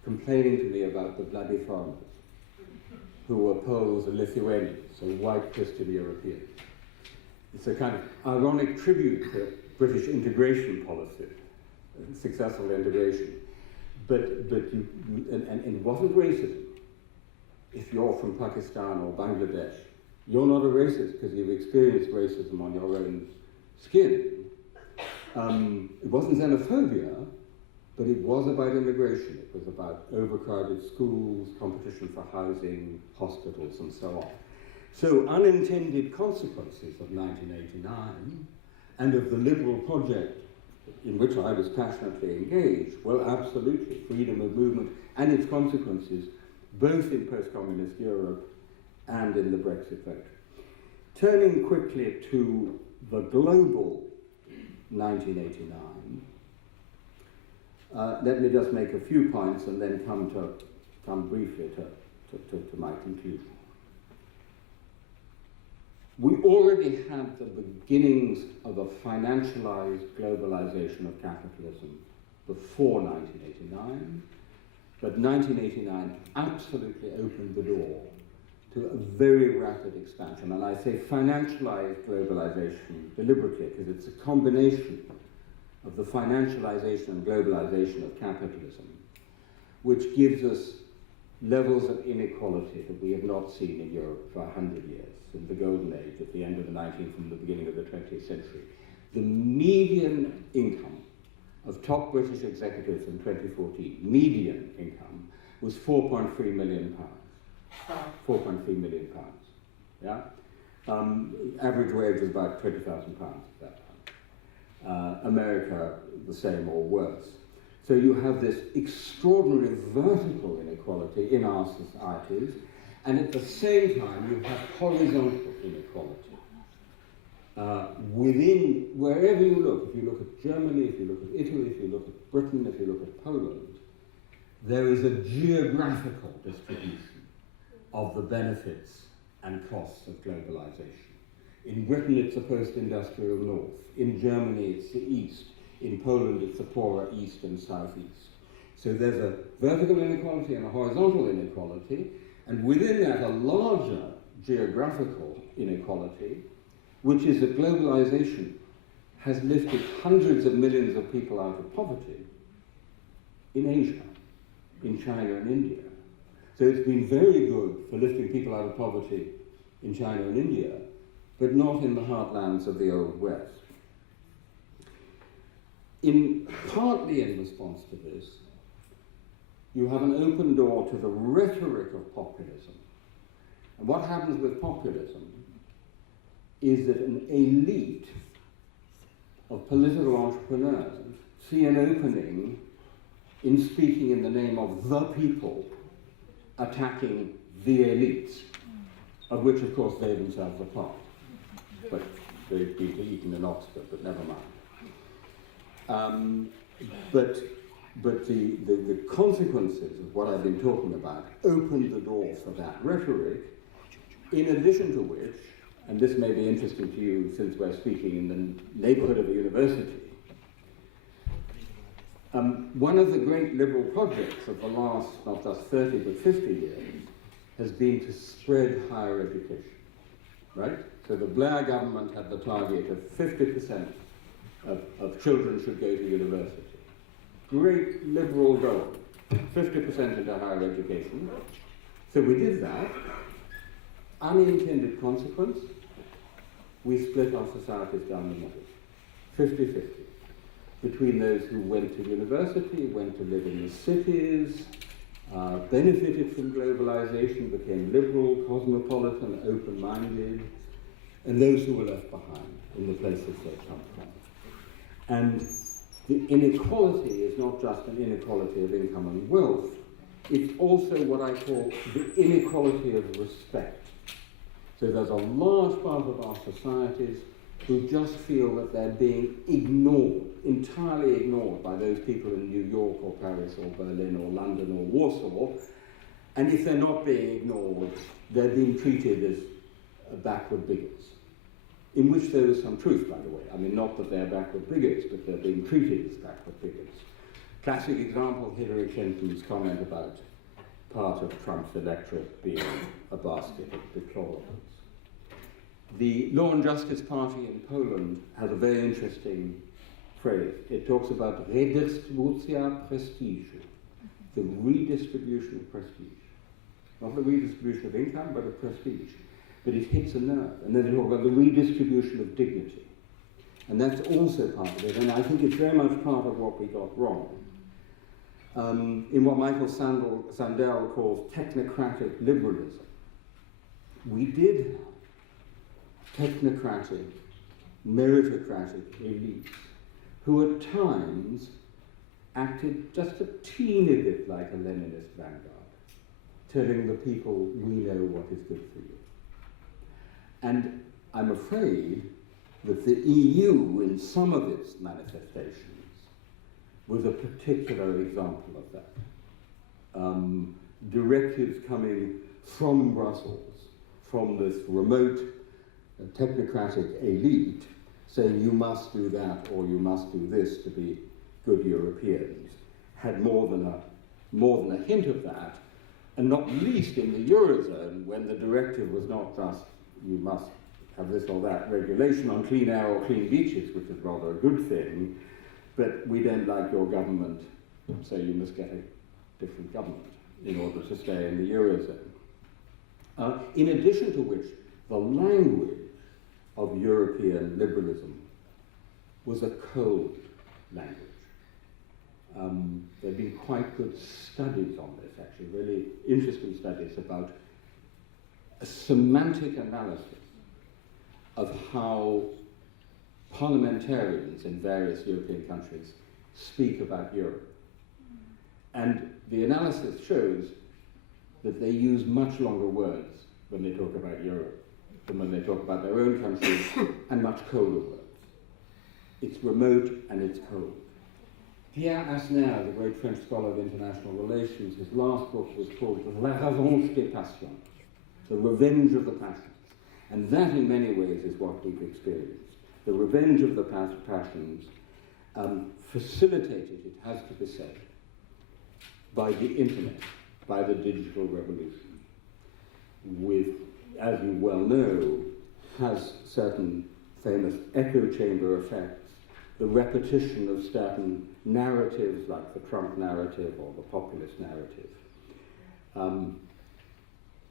complaining to me about the bloody foreigners who were Poles and Lithuanians, so white Christian Europeans. It's a kind of ironic tribute to British integration policy, successful integration. But it wasn't racism. If you're from Pakistan or Bangladesh, you're not a racist because you've experienced racism on your own skin. It wasn't xenophobia, but it was about immigration. It was about overcrowded schools, competition for housing, hospitals, and so on. So unintended consequences of 1989 and of the liberal project in which I was passionately engaged, well, absolutely, freedom of movement and its consequences, both in post-communist Europe and in the Brexit vote. Turning quickly to the global 1989, let me just make a few points and then come briefly to my conclusion. We already had the beginnings of a financialized globalization of capitalism before 1989, but 1989 absolutely opened the door to a very rapid expansion. And I say financialized globalization deliberately because it's a combination of the financialization and globalization of capitalism, which gives us levels of inequality that we have not seen in Europe for 100 years, in the golden age, at the end of the 19th and the beginning of the 20th century. The median income of top British executives in 2014, median income, was £4.3 million. 4.3 million pounds. Yeah? Average wage was about £20,000 at that time. America, the same or worse. So you have this extraordinary vertical inequality in our societies, and at the same time you have horizontal inequality. Within, wherever you look, if you look at Germany, if you look at Italy, if you look at Britain, if you look at Poland, there is a geographical distribution of the benefits and costs of globalization. In Britain, it's the post-industrial north. In Germany, it's the east. In Poland, it's the poorer east and southeast. So there's a vertical inequality and a horizontal inequality, and within that, a larger geographical inequality, which is that globalization has lifted hundreds of millions of people out of poverty in Asia, in China and India. So it's been very good for lifting people out of poverty in China and India, but not in the heartlands of the Old West. Partly in response to this, you have an open door to the rhetoric of populism. And what happens with populism is that an elite of political entrepreneurs see an opening in speaking in the name of the people, attacking the elites, of which, of course, they themselves are part. But they've been eaten in Oxford, but never mind. But the consequences of what I've been talking about opened the door for that rhetoric, in addition to which, and this may be interesting to you since we're speaking in the neighborhood of a university, one of the great liberal projects of the last, not just 30 but 50 years, has been to spread higher education, right? So the Blair government had the target of 50% of children should go to university. Great liberal goal, 50% into higher education. So we did that. Unintended consequence, we split our societies down the middle, 50-50. Between those who went to university, went to live in the cities, benefited from globalization, became liberal, cosmopolitan, open-minded, and those who were left behind in the places they come from. And the inequality is not just an inequality of income and wealth, it's also what I call the inequality of respect. So there's a large part of our societies who just feel that they're being ignored, entirely ignored by those people in New York or Paris or Berlin or London or Warsaw, and if they're not being ignored, they're being treated as backward bigots, in which there is some truth, by the way. I mean, not that they're backward bigots, but they're being treated as backward bigots. Classic example, Hillary Clinton's comment about part of Trump's electorate being a basket of deplorables. The Law and Justice Party in Poland has a very interesting phrase. It talks about redistributia prestigio, the redistribution of prestige. Not the redistribution of income, but of prestige. But it hits a nerve. And then they talk about the redistribution of dignity. And that's also part of it, and I think it's very much part of what we got wrong. In what Michael Sandel calls technocratic liberalism, we did have technocratic, meritocratic elites who at times acted just a teeny bit like a Leninist vanguard, telling the people, we know what is good for you. And I'm afraid that the EU, in some of its manifestations, was a particular example of that. Directives coming from Brussels, from this remote technocratic elite, saying you must do that or you must do this to be good Europeans, had more than a hint of that, and not least in the Eurozone, when the directive was not just you must have this or that regulation on clean air or clean beaches, which is rather a good thing, but we don't like your government, so you must get a different government in order to stay in the Eurozone. In addition to which, the language of European liberalism was a cold language. There have been quite good studies on this, actually, really interesting studies about a semantic analysis of how parliamentarians in various European countries speak about Europe. And the analysis shows that they use much longer words when they talk about Europe than when they talk about their own countries, and much colder words. It's remote and it's cold. Pierre Asner, the great French scholar of international relations, his last book was called La Revanche des Passions, the revenge of the passions. And that, in many ways, is what we've experienced. The revenge of the passions, facilitated, it has to be said, by the internet, by the digital revolution, with, as you well know, has certain famous echo chamber effects, the repetition of certain narratives, like the Trump narrative or the populist narrative.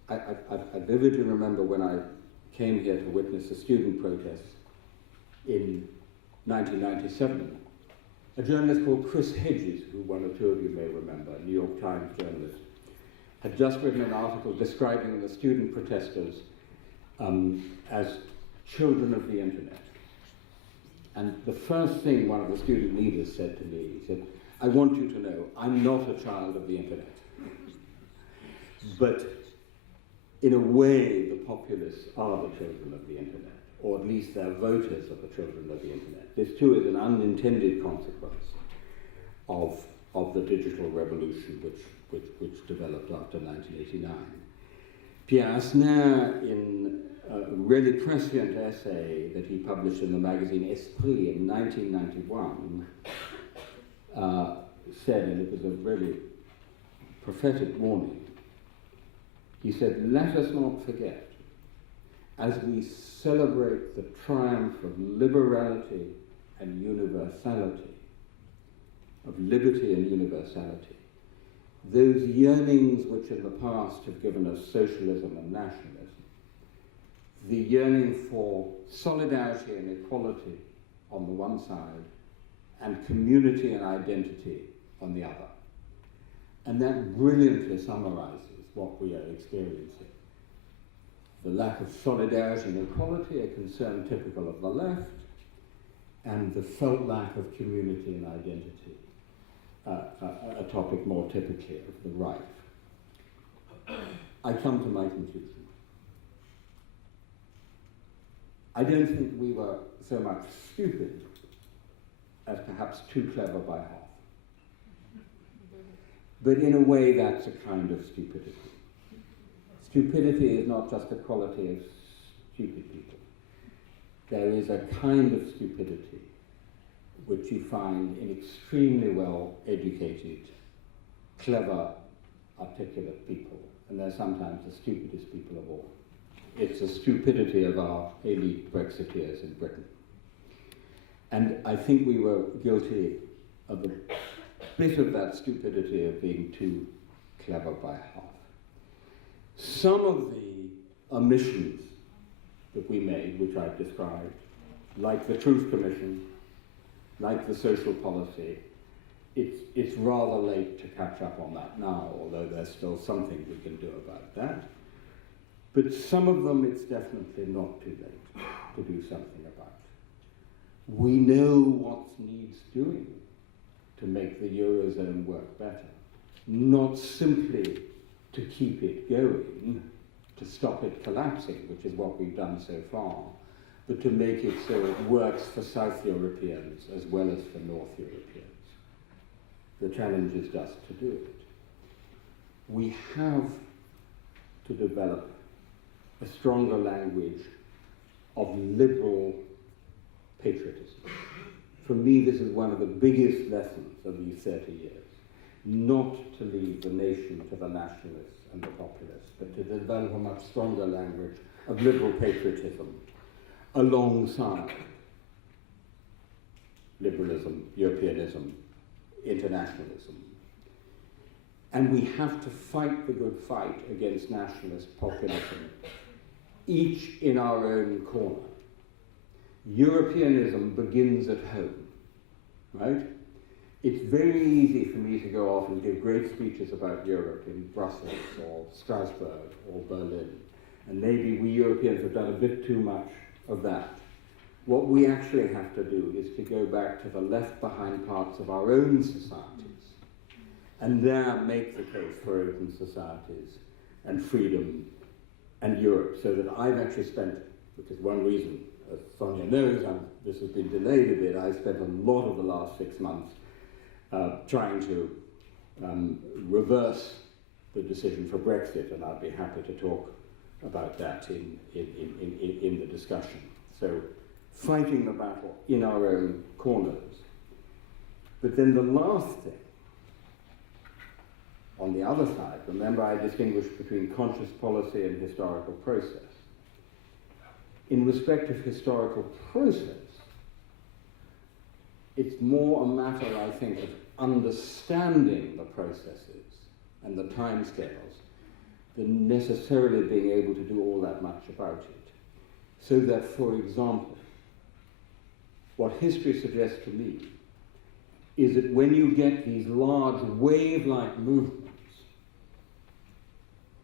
I vividly remember when I came here to witness a student protest in 1997, a journalist called Chris Hedges, who one or two of you may remember, a New York Times journalist, had just written an article describing the student protesters as children of the internet. And the first thing one of the student leaders said to me, he said, I want you to know, I'm not a child of the internet. But in a way, the populists are the children of the internet, or at least their voters are the children of the internet. This too is an unintended consequence of the digital revolution which developed after 1989. Pierre Asner, in a really prescient essay that he published in the magazine Esprit in 1991, said, and it was a really prophetic warning, he said, let us not forget, as we celebrate the triumph of liberality and universality, of liberty and universality, those yearnings which in the past have given us socialism and nationalism, the yearning for solidarity and equality on the one side, and community and identity on the other. And that brilliantly summarizes what we are experiencing. The lack of solidarity and equality, a concern typical of the left, and the felt lack of community and identity, a topic more typically of the right. I come to my conclusion. I don't think we were so much stupid as perhaps too clever by half. But in a way, that's a kind of stupidity. Stupidity is not just a quality of stupid people. There is a kind of stupidity which you find in extremely well-educated, clever, articulate people, and they're sometimes the stupidest people of all. It's the stupidity of our elite Brexiteers in Britain. And I think we were guilty of a bit of that stupidity of being too clever by half. Some of the omissions that we made, which I've described, like the Truth Commission, like the social policy, it's rather late to catch up on that now, although there's still something we can do about that. But some of them, it's definitely not too late to do something about. We know what needs doing to make the Eurozone work better, not simply to keep it going, to stop it collapsing, which is what we've done so far, but to make it so it works for South Europeans as well as for North Europeans. The challenge is just to do it. We have to develop a stronger language of liberal patriotism. For me, this is one of the biggest lessons of these 30 years. Not to leave the nation to the nationalists and the populists, but to develop a much stronger language of liberal patriotism alongside liberalism, Europeanism, internationalism. And we have to fight the good fight against nationalist populism, each in our own corner. Europeanism begins at home, right? It's very easy for me to go off and give great speeches about Europe in Brussels or Strasbourg or Berlin. And maybe we Europeans have done a bit too much of that. What we actually have to do is to go back to the left-behind parts of our own societies and there make the case for open societies and freedom and Europe. So that I've actually spent, which is one reason, as Sonia knows, this has been delayed a bit, I spent a lot of the last 6 months trying to reverse the decision for Brexit, and I'd be happy to talk about that in the discussion. So, fighting the battle in our own corners. But then the last thing, on the other side, remember I distinguished between conscious policy and historical process. In respect of historical process, it's more a matter, I think, of understanding the processes and the timescales than necessarily being able to do all that much about it. So that, for example, what history suggests to me is that when you get these large wave-like movements,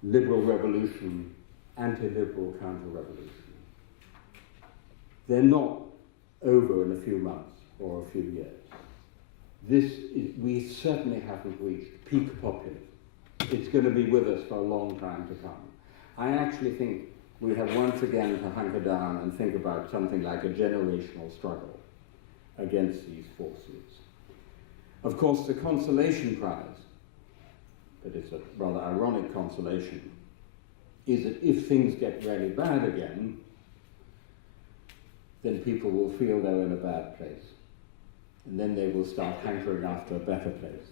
liberal revolution, anti-liberal counter-revolution, they're not over in a few months or a few years. We certainly haven't reached peak populism. It's going to be with us for a long time to come. I actually think we have once again to hunker down and think about something like a generational struggle against these forces. Of course, the consolation prize, but it's a rather ironic consolation, is that if things get really bad again, then people will feel they're in a bad place. And then they will start hankering after a better place.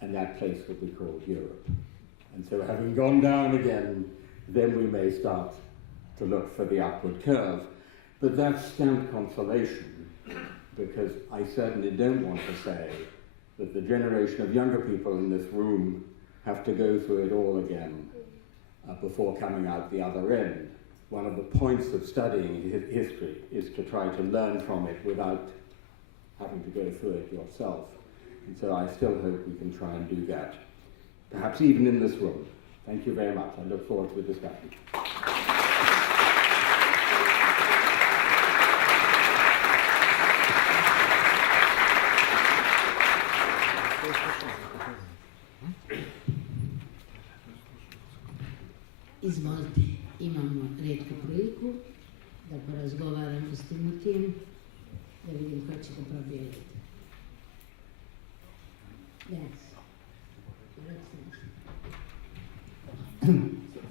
And that place will be called Europe. And so having gone down again, then we may start to look for the upward curve. But that's scant consolation, because I certainly don't want to say that the generation of younger people in this room have to go through it all again before coming out the other end. One of the points of studying history is to try to learn from it without having to go through it yourself. And so I still hope we can try and do that, perhaps even in this room. Thank you very much. I look forward to the discussion. Izvolite, imamo retku priliku da porazgovaramo s Timotijem, da vidim ko će ga probijeliti. Yes.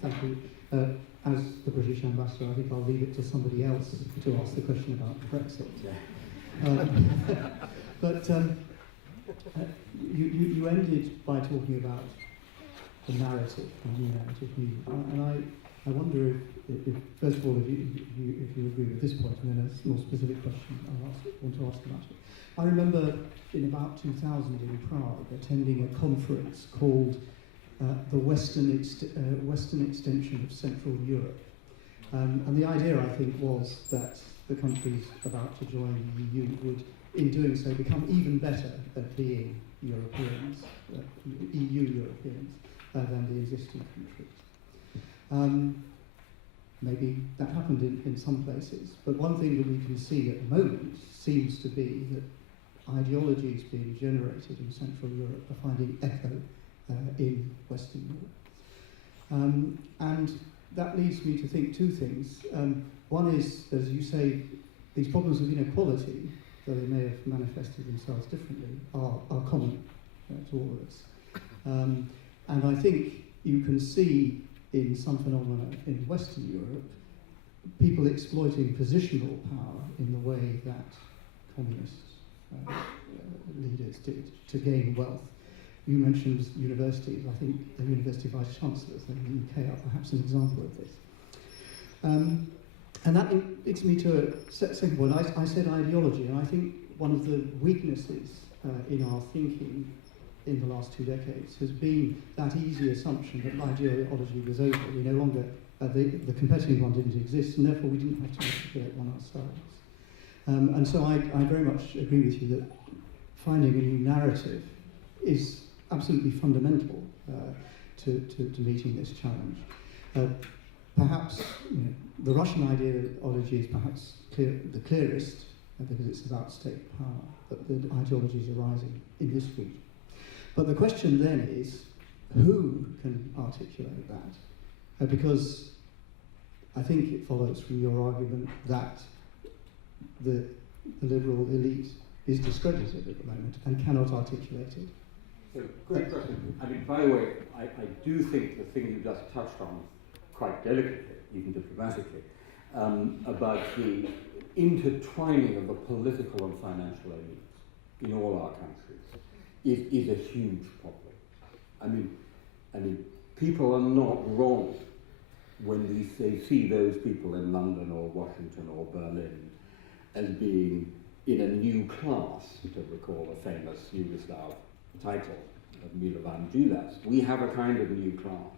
Thank you. As the British ambassador, I think I'll leave it to somebody else to ask the question about Brexit. But you ended by talking about the narrative, the new narrative, and I wonder if first of all, if you agree with this point, and then a more specific question I want to ask about it. I remember in about 2000 in Prague attending a conference called the Western Extension of Central Europe. And the idea, I think, was that the countries about to join the EU would, in doing so, become even better at being Europeans, EU Europeans, than the existing countries. Maybe that happened in some places, but one thing that we can see at the moment seems to be that ideologies being generated in Central Europe are finding echo in Western Europe. And that leads me to think two things. One is, as you say, these problems of inequality, though they may have manifested themselves differently, are common to all of us. And I think you can see in some phenomena in Western Europe, people exploiting positional power in the way that communist leaders did to gain wealth. You mentioned universities. I think the university vice-chancellors in the UK are perhaps an example of this. And that leads me to a second point. I said ideology, and I think one of the weaknesses in our thinking in the last 2 decades has been that easy assumption that ideology was over. We no longer, the competitive one didn't exist, and therefore we didn't have to articulate one ourselves. And so I very much agree with you that finding a new narrative is absolutely fundamental to meeting this challenge. Perhaps the Russian ideology is perhaps the clearest because it's about state power, but the ideologies arising in this region. But the question then is, who can articulate that? Because I think it follows from your argument that the liberal elite is discredited at the moment and cannot articulate it. So, great question. I mean, by the way, I do think the thing you just touched on quite delicately, even diplomatically, about the intertwining of the political and financial elites in all our countries is a huge problem. I mean, people are not wrong when they see those people in London or Washington or Berlin as being in a new class, to recall a famous Yugoslav title of Milovan Djilas. We have a kind of new class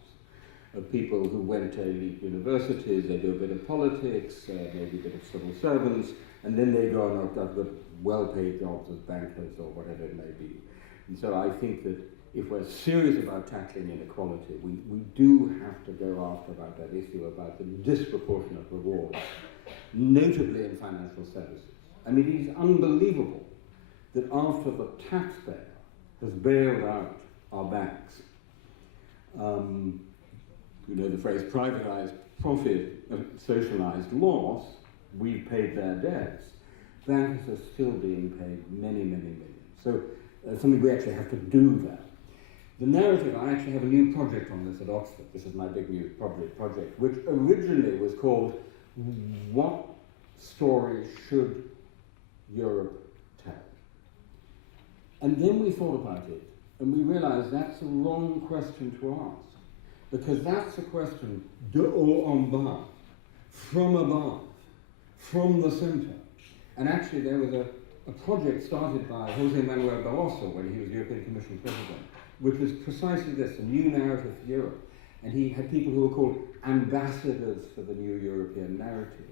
of people who went to elite universities, they do a bit of politics, maybe a bit of civil servants, and then they go and have got well-paid jobs as bankers or whatever it may be. And so I think that if we're serious about tackling inequality, we do have to go after about that issue about the disproportionate rewards, notably in financial services. I mean, it is unbelievable that after the taxpayer has bailed out our banks, the phrase privatized profit, socialized loss, we've paid their debts. Banks are still being paid many, many millions. So something we actually have to do there. The narrative, I actually have a new project on this at Oxford. This is my big new project, which originally was called What Story Should Europe Tell? And then we thought about it, and we realized that's the wrong question to ask. Because that's a question de haut en bas, from above, from the center. And actually there was a project started by Jose Manuel Barroso when he was European Commission President, which was precisely this, a new narrative for Europe. And he had people who were called ambassadors for the new European narrative.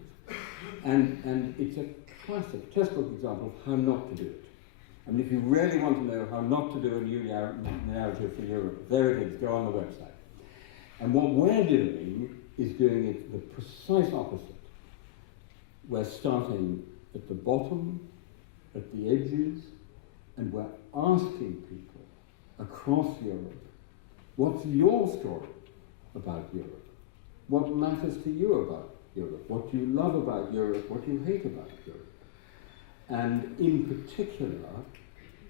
And it's a classic textbook example of how not to do it. I mean, if you really want to know how not to do a new narrative for Europe, there it is, go on the website. And what we're doing is doing it the precise opposite. We're starting at the bottom, at the edges, and we're asking people across Europe, what's your story about Europe? What matters to you about Europe? What do you love about Europe? What do you hate about Europe? And in particular,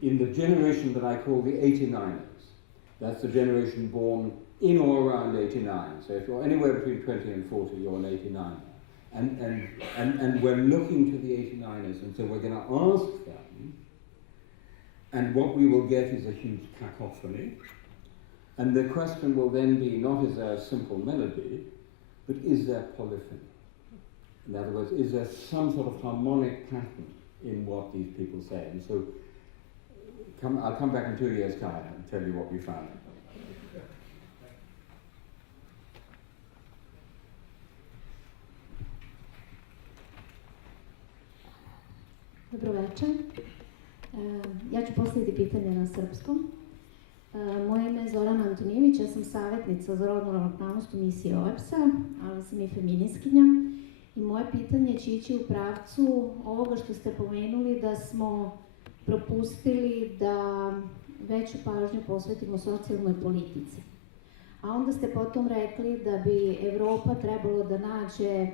in the generation that I call the 89ers, that's the generation born in or around 89. So if you're anywhere between 20 and 40, you're an 89er. And we're looking to the 89ers, and so we're going to ask them, and what we will get is a huge cacophony. And the question will then be, not is there a simple melody, but is there polyphony? In other words, is there some sort of harmonic pattern in what these people say? And so I'll come back in 2 years' time and tell you what we found. Dobro večer. Ja ću postaviti pitanje na srpskom. Moje ime je Zorana Antonijević, ja sam savjetnica za rodnu ravnopravnost u misiji OEBS-a, ali sam i feminiskinja. I moje pitanje će ići u pravcu ovoga što ste pomenuli, da smo propustili da veću pažnju posvetimo socijalnoj politici. A onda ste potom rekli da bi Evropa trebalo da nađe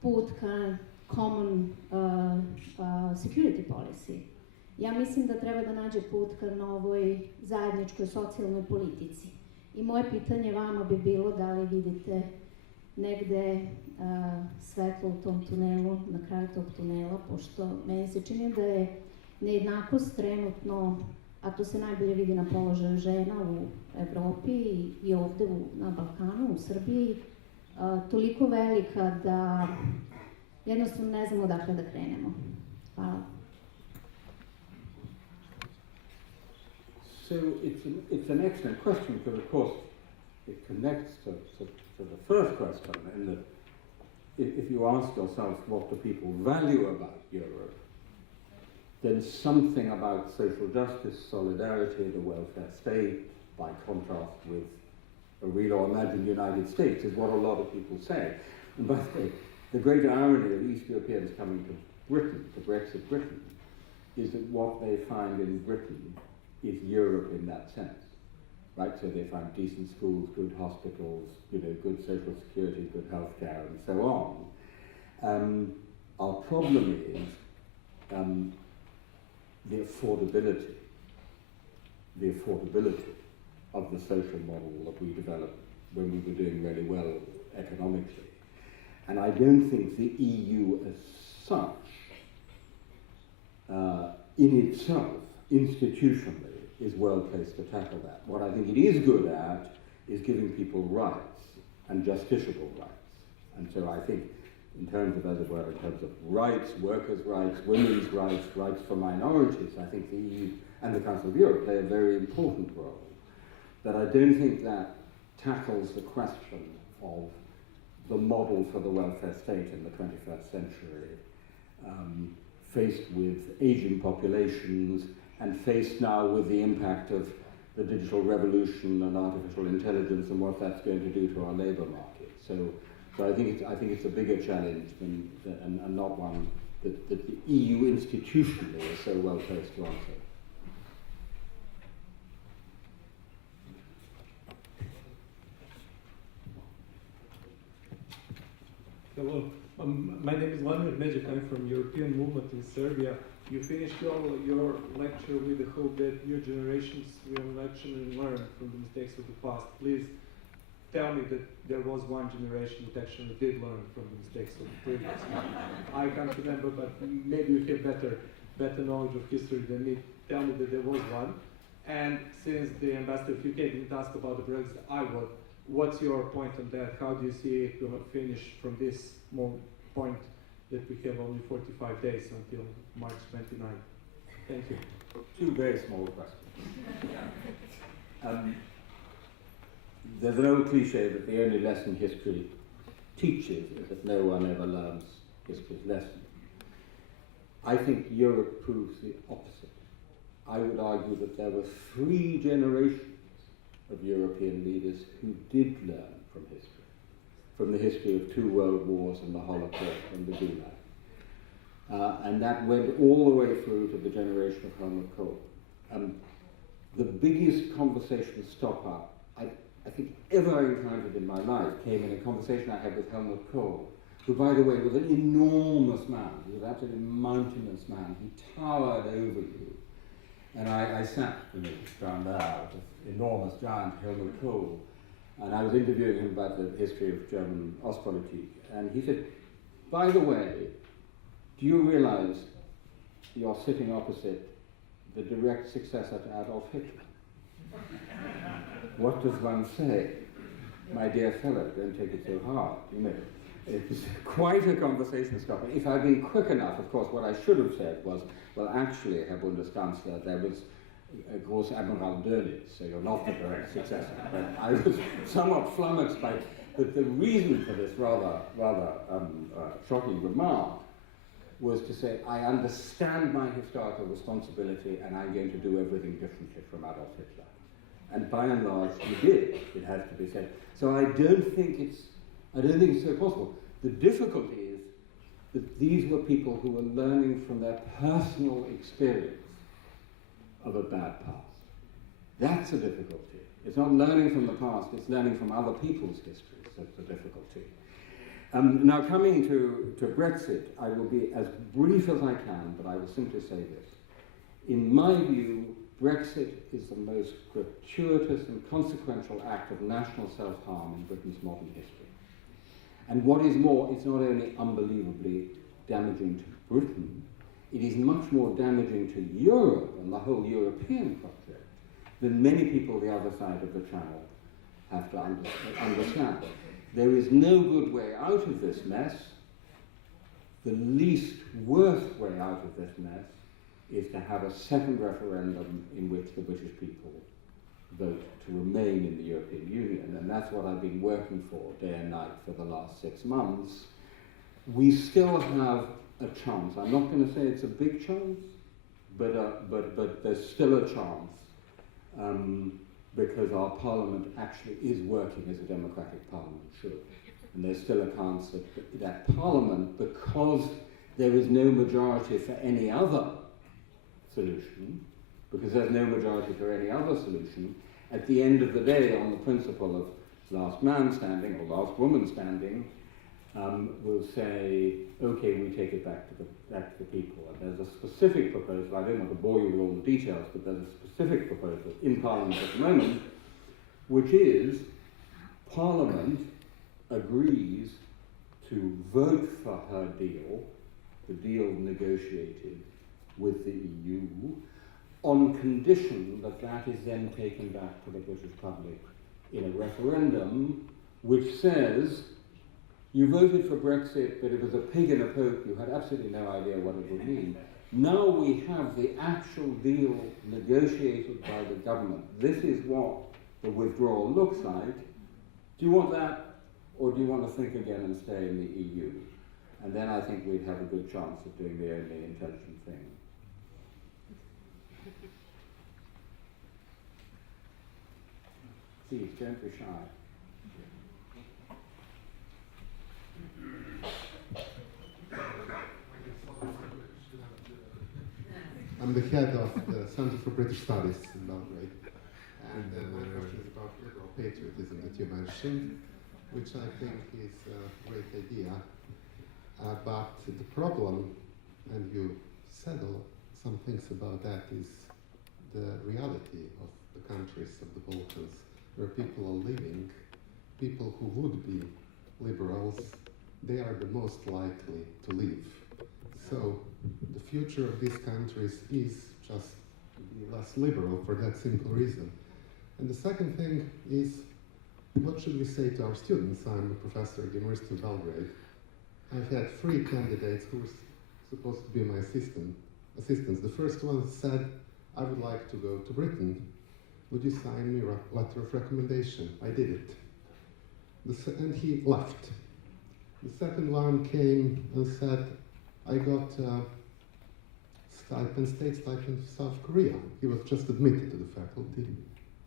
put ka common security policy. Ja mislim da treba da nađe put ka novoj zajedničkoj socijalnoj politici. I moje pitanje vama bi bilo da li vidite negde svetlo u tom tunelu, na kraju tog tunela, pošto meni se čini da je nejednakost trenutno, a to se najbolje vidi na položaju žena u Evropi i ovde na Balkanu, u Srbiji, toliko velika da jednostavno ne znamo odakle da krenemo. Hvala. So it's an excellent question, because of course it connects to the first question, in that if you ask yourself what do people value about Europe, then something about social justice, solidarity, the welfare state, by contrast with a real or imagined United States, is what a lot of people say. And by the way, the great irony of East Europeans coming to Britain, to Brexit Britain, is that what they find in Britain is Europe in that sense, right? So they find decent schools, good hospitals, good social security, good healthcare, and so on. Our problem is the affordability of the social model that we developed when we were doing really well economically. And I don't think the EU as such, in itself, institutionally, is well placed to tackle that. What I think it is good at is giving people rights, and justiciable rights. And so I think in terms of, as it were, in terms of rights, workers' rights, women's rights, rights for minorities, I think the EU and the Council of Europe play a very important role. But I don't think that tackles the question of the model for the welfare state in the 21st century, faced with aging populations, and faced now with the impact of the digital revolution and artificial intelligence and what that's going to do to our labour market. So I think it's a bigger challenge and not one that the EU institutionally is so well placed to answer. Hello, my name is Vladimir Međik. I'm from European Movement in Serbia. You finished your lecture with the hope that new generations will actually learn from the mistakes of the past. Please tell me that there was one generation that actually did learn from the mistakes of the previous. I can't remember, but maybe you have better knowledge of history than me. Tell me that there was one. And since the ambassador of UK didn't ask about the Brexit, I would. What's your point on that? How do you see it going to finish from this point that we have only 45 days until March 29? Thank you. Two very small questions. There's an old cliche that the only lesson history teaches is that no one ever learns history's lesson. I think Europe proves the opposite. I would argue that there were 3 generations of European leaders who did learn from history, from the history of 2 world wars and the Holocaust and the Gulag. And that went all the way through to the generation of Helmut Kohl. The biggest conversation stopper I think ever encountered in my life came in a conversation I had with Helmut Kohl, who, by the way, was an enormous man. He was an absolutely mountainous man. He towered over you. And I sat down there with enormous giant Helmut Kohl, and I was interviewing him about the history of German Ostpolitik. And he said, by the way, do you realize you're sitting opposite the direct successor to Adolf Hitler? What does one say? My dear fellow, don't take it so hard, you know. It's quite a conversation starter. If I'd been quick enough, of course, what I should have said was, well, actually, Herr Bundeskanzler, there was, of course, Admiral Dönitz, so you're not the direct successor. But I was somewhat flummoxed by, but the reason for this rather shocking remark was to say, I understand my historical responsibility and I'm going to do everything differently from Adolf Hitler. And by and large, he did, it has to be said. So I don't think it's so possible. The difficulty is that these were people who were learning from their personal experience of a bad past. That's a difficulty. It's not learning from the past, it's learning from other people's histories. That's the difficulty. Now coming to Brexit, I will be as brief as I can, but I will simply say this. In my view, Brexit is the most gratuitous and consequential act of national self-harm in Britain's modern history. And what is more, it's not only unbelievably damaging to Britain, it is much more damaging to Europe and the whole European project than many people the other side of the channel have to understand. There is no good way out of this mess. The least worst way out of this mess is to have a second referendum in which the British people vote to remain in the European Union, and that's what I've been working for day and night for the last 6 months. We still have a chance. I'm not going to say it's a big chance, but there's still a chance because our parliament actually is working as a democratic parliament should. And there's still a chance that parliament, because there is no majority for any other solution, because there's no majority for any other solution, at the end of the day, on the principle of last man standing or last woman standing, will say, okay, we take it back to the people. And there's a specific proposal, I don't want to bore you with all the details, but there's a specific proposal in Parliament at the moment, which is Parliament agrees to vote for her deal, the deal negotiated with the EU, on condition that that is then taken back to the British public in a referendum which says, you voted for Brexit, but it was a pig in a poke, you had absolutely no idea what it would mean. Now we have the actual deal negotiated by the government. This is what the withdrawal looks like. Do you want that, or do you want to think again and stay in the EU? And then I think we'd have a good chance of doing the only intelligent thing. Please, don't be shy. I'm the head of the Center for British Studies in Belgrade, and my question is about liberal patriotism that you mentioned, which I think is a great idea. But the problem, and you said some things about that, is the reality of the countries of the Balkans, where people are living, people who would be liberals, they are the most likely to leave. So the future of these countries is just to be less liberal for that simple reason. And the second thing is, what should we say to our students? I'm a professor at the University of Belgrade. I've had 3 candidates who were supposed to be my assistants. The first one said, I would like to go to Britain. Would you sign me a letter of recommendation? I did it. And he left. The second one came and said, I got state stipend for South Korea. He was just admitted to the faculty.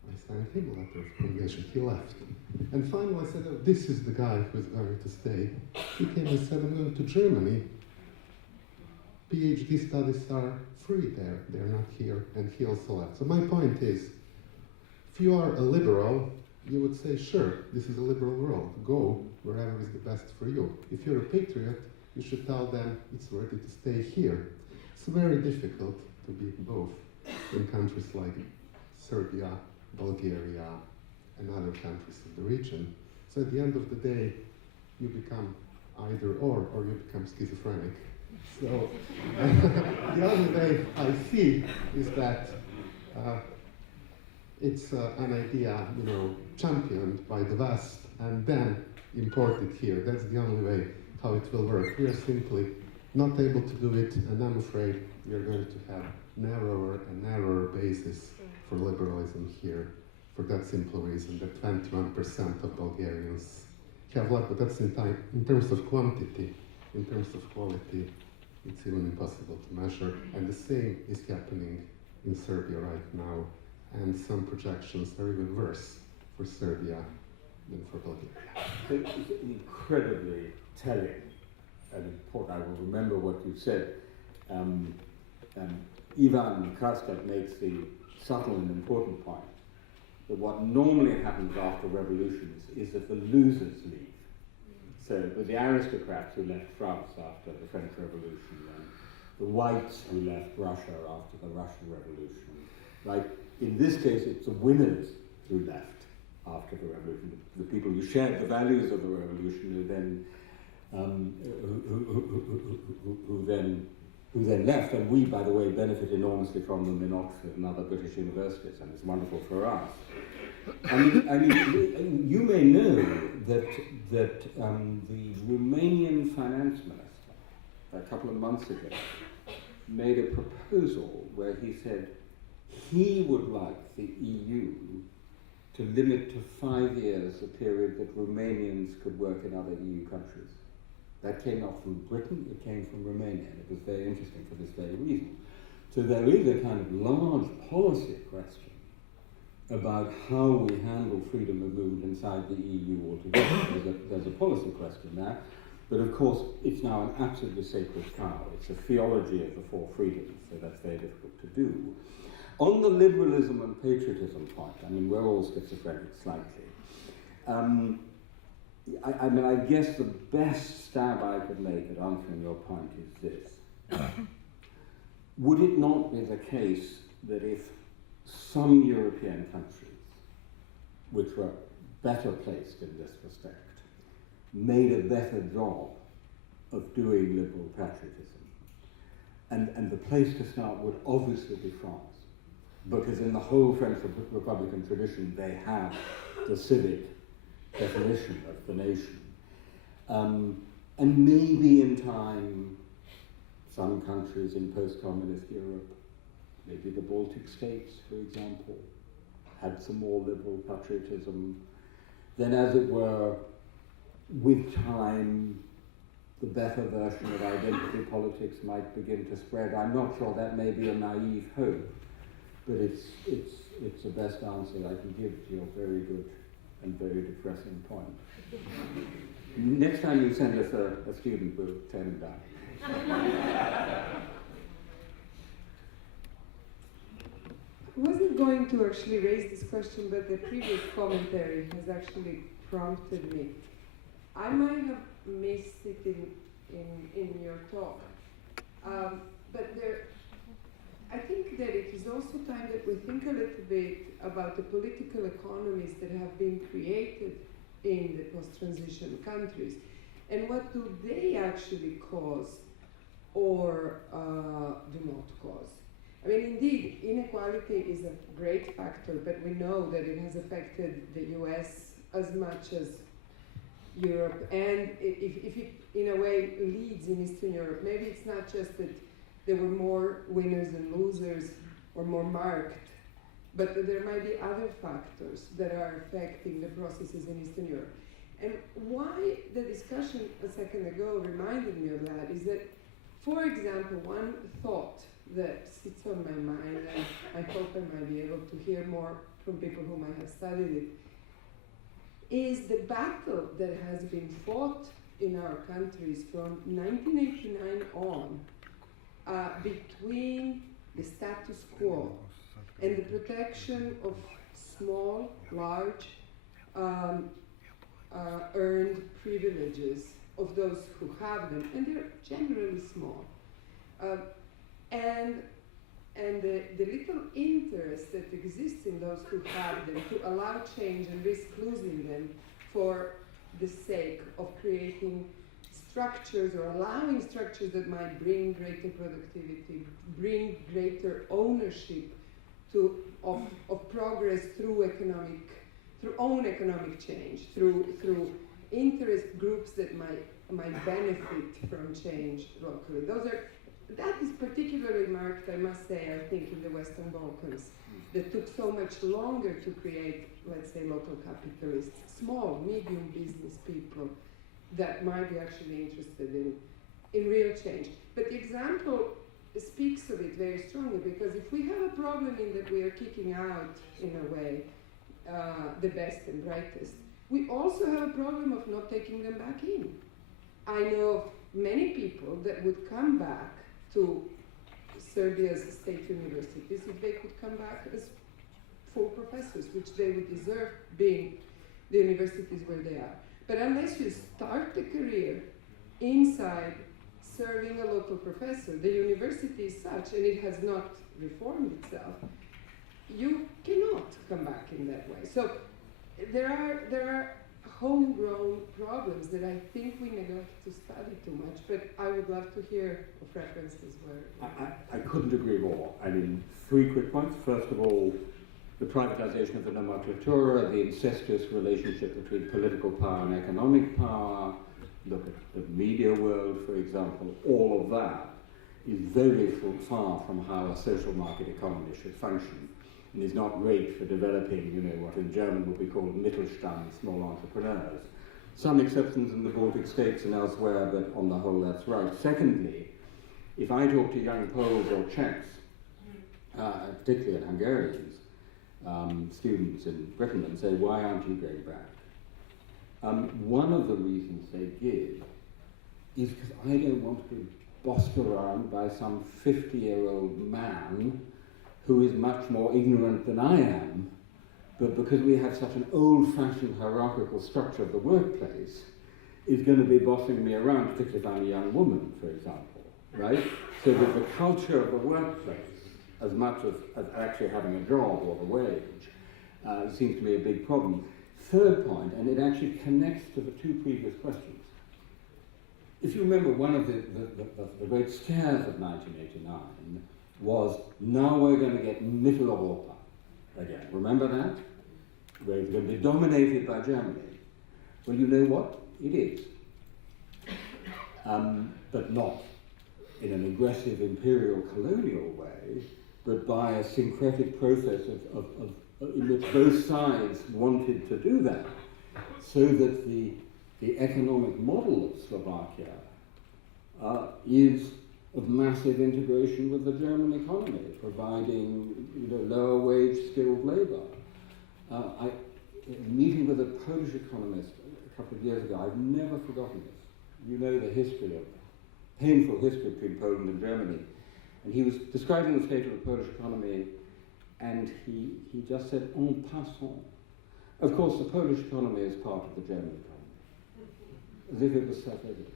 I signed him a letter of recommendation. He left. And finally I said, oh, this is the guy who is going to stay. He came and said, I'm going to Germany. PhD studies are free there. They're not here. And he also left. So my point is, if you are a liberal, you would say, sure, this is a liberal world. Go wherever is the best for you. If you're a patriot, you should tell them it's worth it to stay here. It's very difficult to be both in countries like Serbia, Bulgaria, and other countries of the region. So at the end of the day, you become either or you become schizophrenic. So the only way I see is that it's an idea, championed by the West, and then import it here. That's the only way how it will work. We are simply not able to do it, and I'm afraid we are going to have narrower and narrower basis for liberalism here, for that simple reason that 21% of Bulgarians have left, but that's in terms of quantity. In terms of quality, it's even impossible to measure, and the same is happening in Serbia right now, and some projections are even worse for Serbia than for Bulgaria. It's incredibly telling and important. I will remember what you said. Ivan Kraskat makes the subtle and important point that what normally happens after revolutions is that the losers leave. So it was the aristocrats who left France after the French Revolution, and the whites who left Russia after the Russian Revolution. Right? In this case, it's the winners who left after the revolution, the people who shared the values of the revolution who then left, and we, by the way, benefit enormously from them in Oxford and other British universities, and it's wonderful for us. I mean, you may know that the Romanian finance minister, a couple of months ago, made a proposal where he said he would like the EU to limit to 5 years the period that Romanians could work in other EU countries. That came not from Britain, it came from Romania, and it was very interesting for this very reason. So there is a kind of large policy question about how we handle freedom of movement inside the EU altogether. There's a policy question there, but of course it's now an absolutely sacred cow. It's a theology of the four freedoms, so that's very difficult to do. On the liberalism and patriotism point, I mean, we're all schizophrenic slightly. I mean, I guess the best stab I could make at answering your point is this. Would it not be the case that if some European countries, which were better placed in this respect, made a better job of doing liberal patriotism, and the place to start would obviously be France, because in the whole French Republican tradition they have the civic definition of the nation. And maybe in time, some countries in post-communist Europe, maybe the Baltic states, for example, had some more liberal patriotism. Then, as it were, with time, the better version of identity politics might begin to spread. I'm not sure that may be a naive hope, but it's the best answer I can give to your very good and very depressing point. Next time you send us a student, we'll turn him down. I wasn't going to actually raise this question, but the previous commentary has actually prompted me. I might have missed it in your talk, but I think that it is also time that we think a little bit about the political economies that have been created in the post-transition countries, and what do they actually cause or do not cause. I mean, indeed, inequality is a great factor, but we know that it has affected the US as much as Europe, and if it, in a way, leads in Eastern Europe, maybe it's not just that there were more winners and losers, or more marked, but that there might be other factors that are affecting the processes in Eastern Europe. And why the discussion a second ago reminded me of that is that, for example, one thought that sits on my mind, and I hope I might be able to hear more from people who might have studied it, is the battle that has been fought in our countries from 1989 on between the status quo and the protection of small, large, earned privileges of those who have them, and they're generally small. And the little interest that exists in those who have them to allow change and risk losing them for the sake of creating structures or allowing structures that might bring greater productivity, bring greater ownership of progress through through own economic change, through interest groups that might benefit from change locally. That is particularly marked, I must say, I think, in the Western Balkans, that took so much longer to create, let's say, local capitalists, small, medium business people that might be actually interested in real change. But the example speaks of it very strongly, because if we have a problem in that we are kicking out, in a way, the best and brightest, we also have a problem of not taking them back in. I know of many people that would come back to Serbia's state universities if they could come back as full professors, which they would deserve, being the universities where they are. But unless you start a career inside serving a local professor, the university is such, and it has not reformed itself, you cannot come back in that way. So there are homegrown problems that I think we neglect to study too much, but I would love to hear of references where... I couldn't agree more. I mean, 3 quick points. First of all, the privatization of the nomenclatura, the incestuous relationship between political power and economic power, look at the media world, for example, all of that is very far from how a social market economy should function, and is not great for developing, what in German would be called Mittelstand, small entrepreneurs. Some exceptions in the Baltic states and elsewhere, but on the whole that's right. Secondly, if I talk to young Poles or Czechs, particularly Hungarians, students in Britain, and say, why aren't you going back? One of the reasons they give is because I don't want to be bossed around by some 50-year-old man who is much more ignorant than I am, but because we have such an old-fashioned hierarchical structure of the workplace, is going to be bossing me around, particularly if I'm a young woman, for example, right? So that the culture of the workplace, as much as actually having a job or a wage, seems to be a big problem. Third point, and it actually connects to the 2 previous questions. If you remember, one of the great scares of 1989 was, now we're going to get Mitteleuropa again. Remember that? Where it's going to be dominated by Germany. Well, you know what? It is. But not in an aggressive imperial colonial way, but by a syncretic process in which both sides wanted to do that, so that the economic model of Slovakia is of massive integration with the German economy, providing lower wage skilled labor. Meeting with a Polish economist a couple of years ago, I've never forgotten this. You know the painful history between Poland and Germany. And he was describing the state of the Polish economy, and he just said, en passant. Of course, the Polish economy is part of the German economy, as if it was self-evident.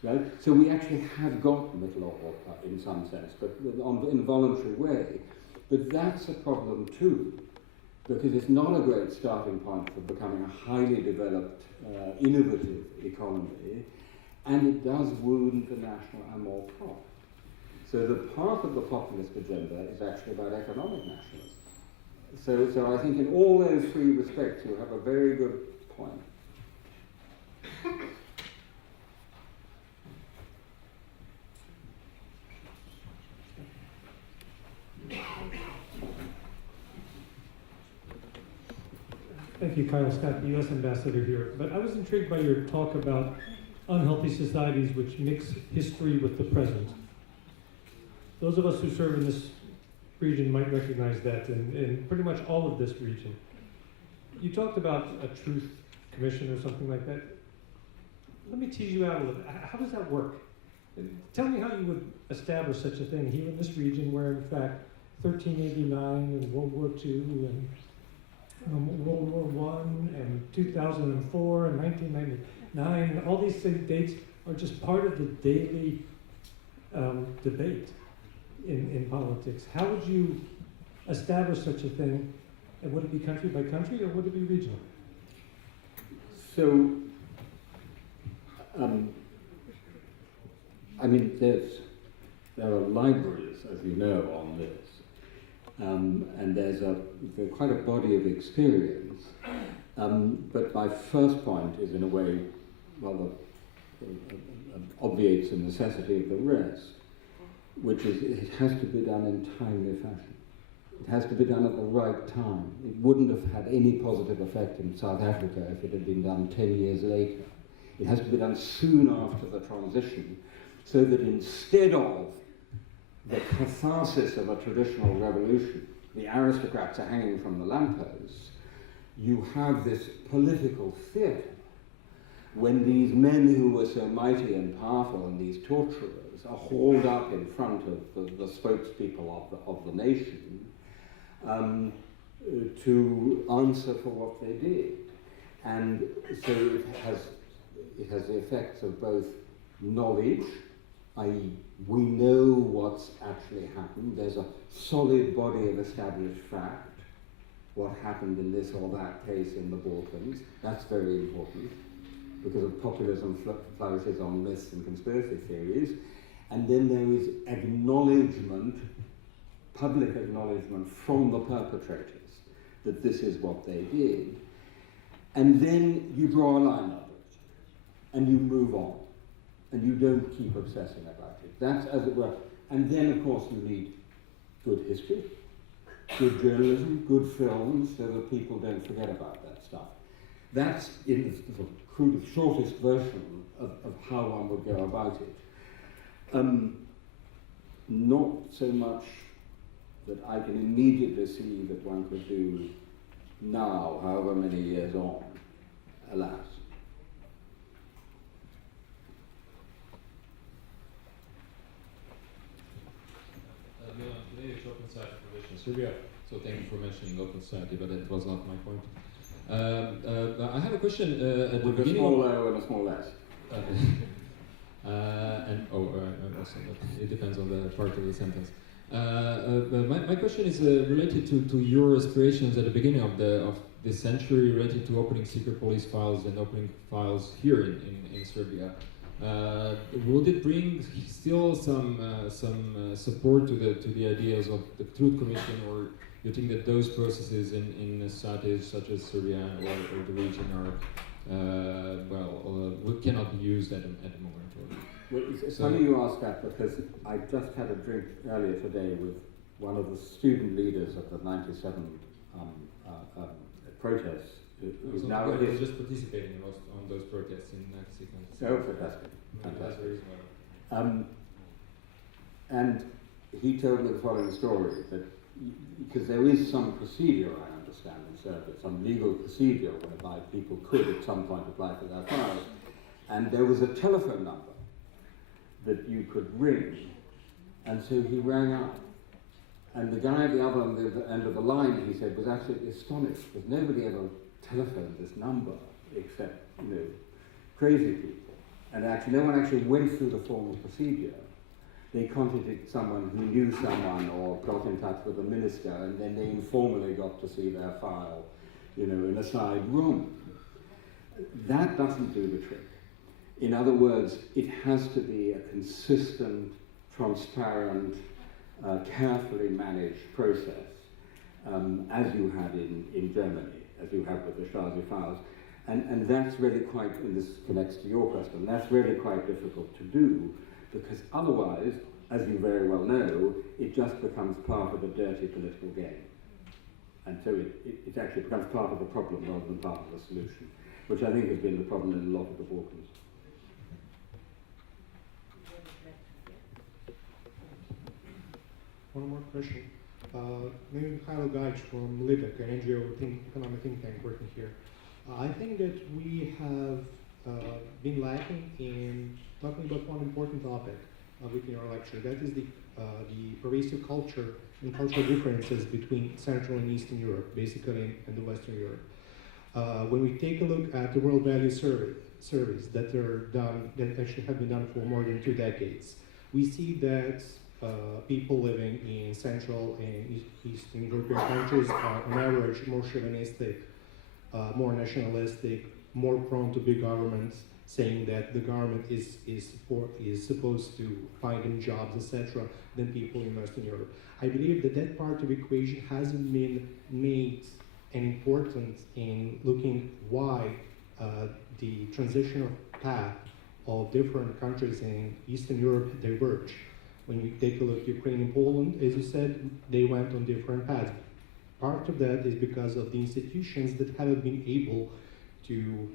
Right? So we actually have got Mitteleuropa in some sense, but in a voluntary way. But that's a problem too, because it's not a great starting point for becoming a highly developed, innovative economy, and it does wound the national amour propre. So the part of the populist agenda is actually about economic nationalism. So I think in all those 3 respects you have a very good point. Thank you, Kyle Scott, the U.S. Ambassador here. But I was intrigued by your talk about unhealthy societies which mix history with the present. Those of us who serve in this region might recognize that in pretty much all of this region. You talked about a truth commission or something like that. Let me tease you out a little bit. How does that work? Tell me how you would establish such a thing here in this region where, in fact, 1389 and World War II and World War I and 2004 and 1999, all these dates are just part of the daily debate in politics. How would you establish such a thing? And would it be country by country or would it be regional? So, I mean, there are libraries, as you know, on this. and there's quite a body of experience. But my first point is, in a way, rather obviates the necessity of the rest, which is it has to be done in timely fashion. It has to be done at the right time. It wouldn't have had any positive effect in South Africa if it had been done 10 years later. It has to be done soon after the transition, so that instead of the catharsis of a traditional revolution, the aristocrats are hanging from the lampposts, you have this political theatre when these men who were so mighty and powerful and these torturers are hauled up in front of the spokespeople of the nation to answer for what they did. And so it has the effects of both knowledge, i.e. we know what's actually happened, there's a solid body of established fact, what happened in this or that case in the Balkans. That's very important, because of populism flourishes on myths and conspiracy theories. And then there is acknowledgement, public acknowledgement from the perpetrators that this is what they did. And then you draw a line under it, and you move on, and you don't keep obsessing about it. That's as it were. And then, of course, you need good history, good journalism, good films, so that people don't forget about that stuff. That's in the sort of crudest, shortest version of how one would go about it. Not so much that I can immediately see that one could do now, however many years on, alas. Today it's Open Society Foundation in Serbia, so thank you for mentioning Open Society, but that was not my point. I have a question at the beginning. A small O and a small S. Also, it depends on the part of the sentence. My question is related to your aspirations at the beginning of this century, related to opening secret police files and opening files here in Serbia. Would it bring still some support to the ideas of the Truth Commission, or you think that those processes in societies such as Serbia or the region are cannot be used at the moment? Well, it's funny you ask that, because I just had a drink earlier today with one of the student leaders of the '97 protests. Who's now just participating on those protests in '96. Oh, fantastic. And he told me the following story, that because there is some procedure, I understand, in Serbia, some legal procedure whereby people could at some point apply for their files, and there was a telephone number that you could ring, and so he rang up. And the guy at the other end of the line, he said, was absolutely astonished, because nobody ever telephoned this number except, crazy people. And actually, no one actually went through the formal procedure. They contacted someone who knew someone or got in touch with a minister, and then they informally got to see their file, in a side room. That doesn't do the trick. In other words, it has to be a consistent, transparent, carefully managed process, as you had in Germany, as you have with the Stasi files. And that's really quite, and this connects to your question, that's really quite difficult to do, because otherwise, as you very well know, it just becomes part of a dirty political game. And so it actually becomes part of the problem rather than part of the solution, which I think has been the problem in a lot of the Balkans. One more question. Maybe Mikhail Gajic from LIBEC, an NGO economic think tank working here. I think that we have been lacking in talking about one important topic within our lecture. That is the pervasive culture and cultural differences between Central and Eastern Europe, basically, and the Western Europe. When we take a look at the World Value surveys that are done, that actually have been done for more than 2 decades, we see that people living in Central and Eastern European countries are, on average, more chauvinistic, more nationalistic, more prone to big governments, saying that the government is supposed to find them jobs, etc., than people in Western Europe. I believe that that part of the equation hasn't been made an important in looking why the transitional path of different countries in Eastern Europe diverge. When you take a look at Ukraine and Poland, as you said, they went on different paths. Part of that is because of the institutions that haven't been able to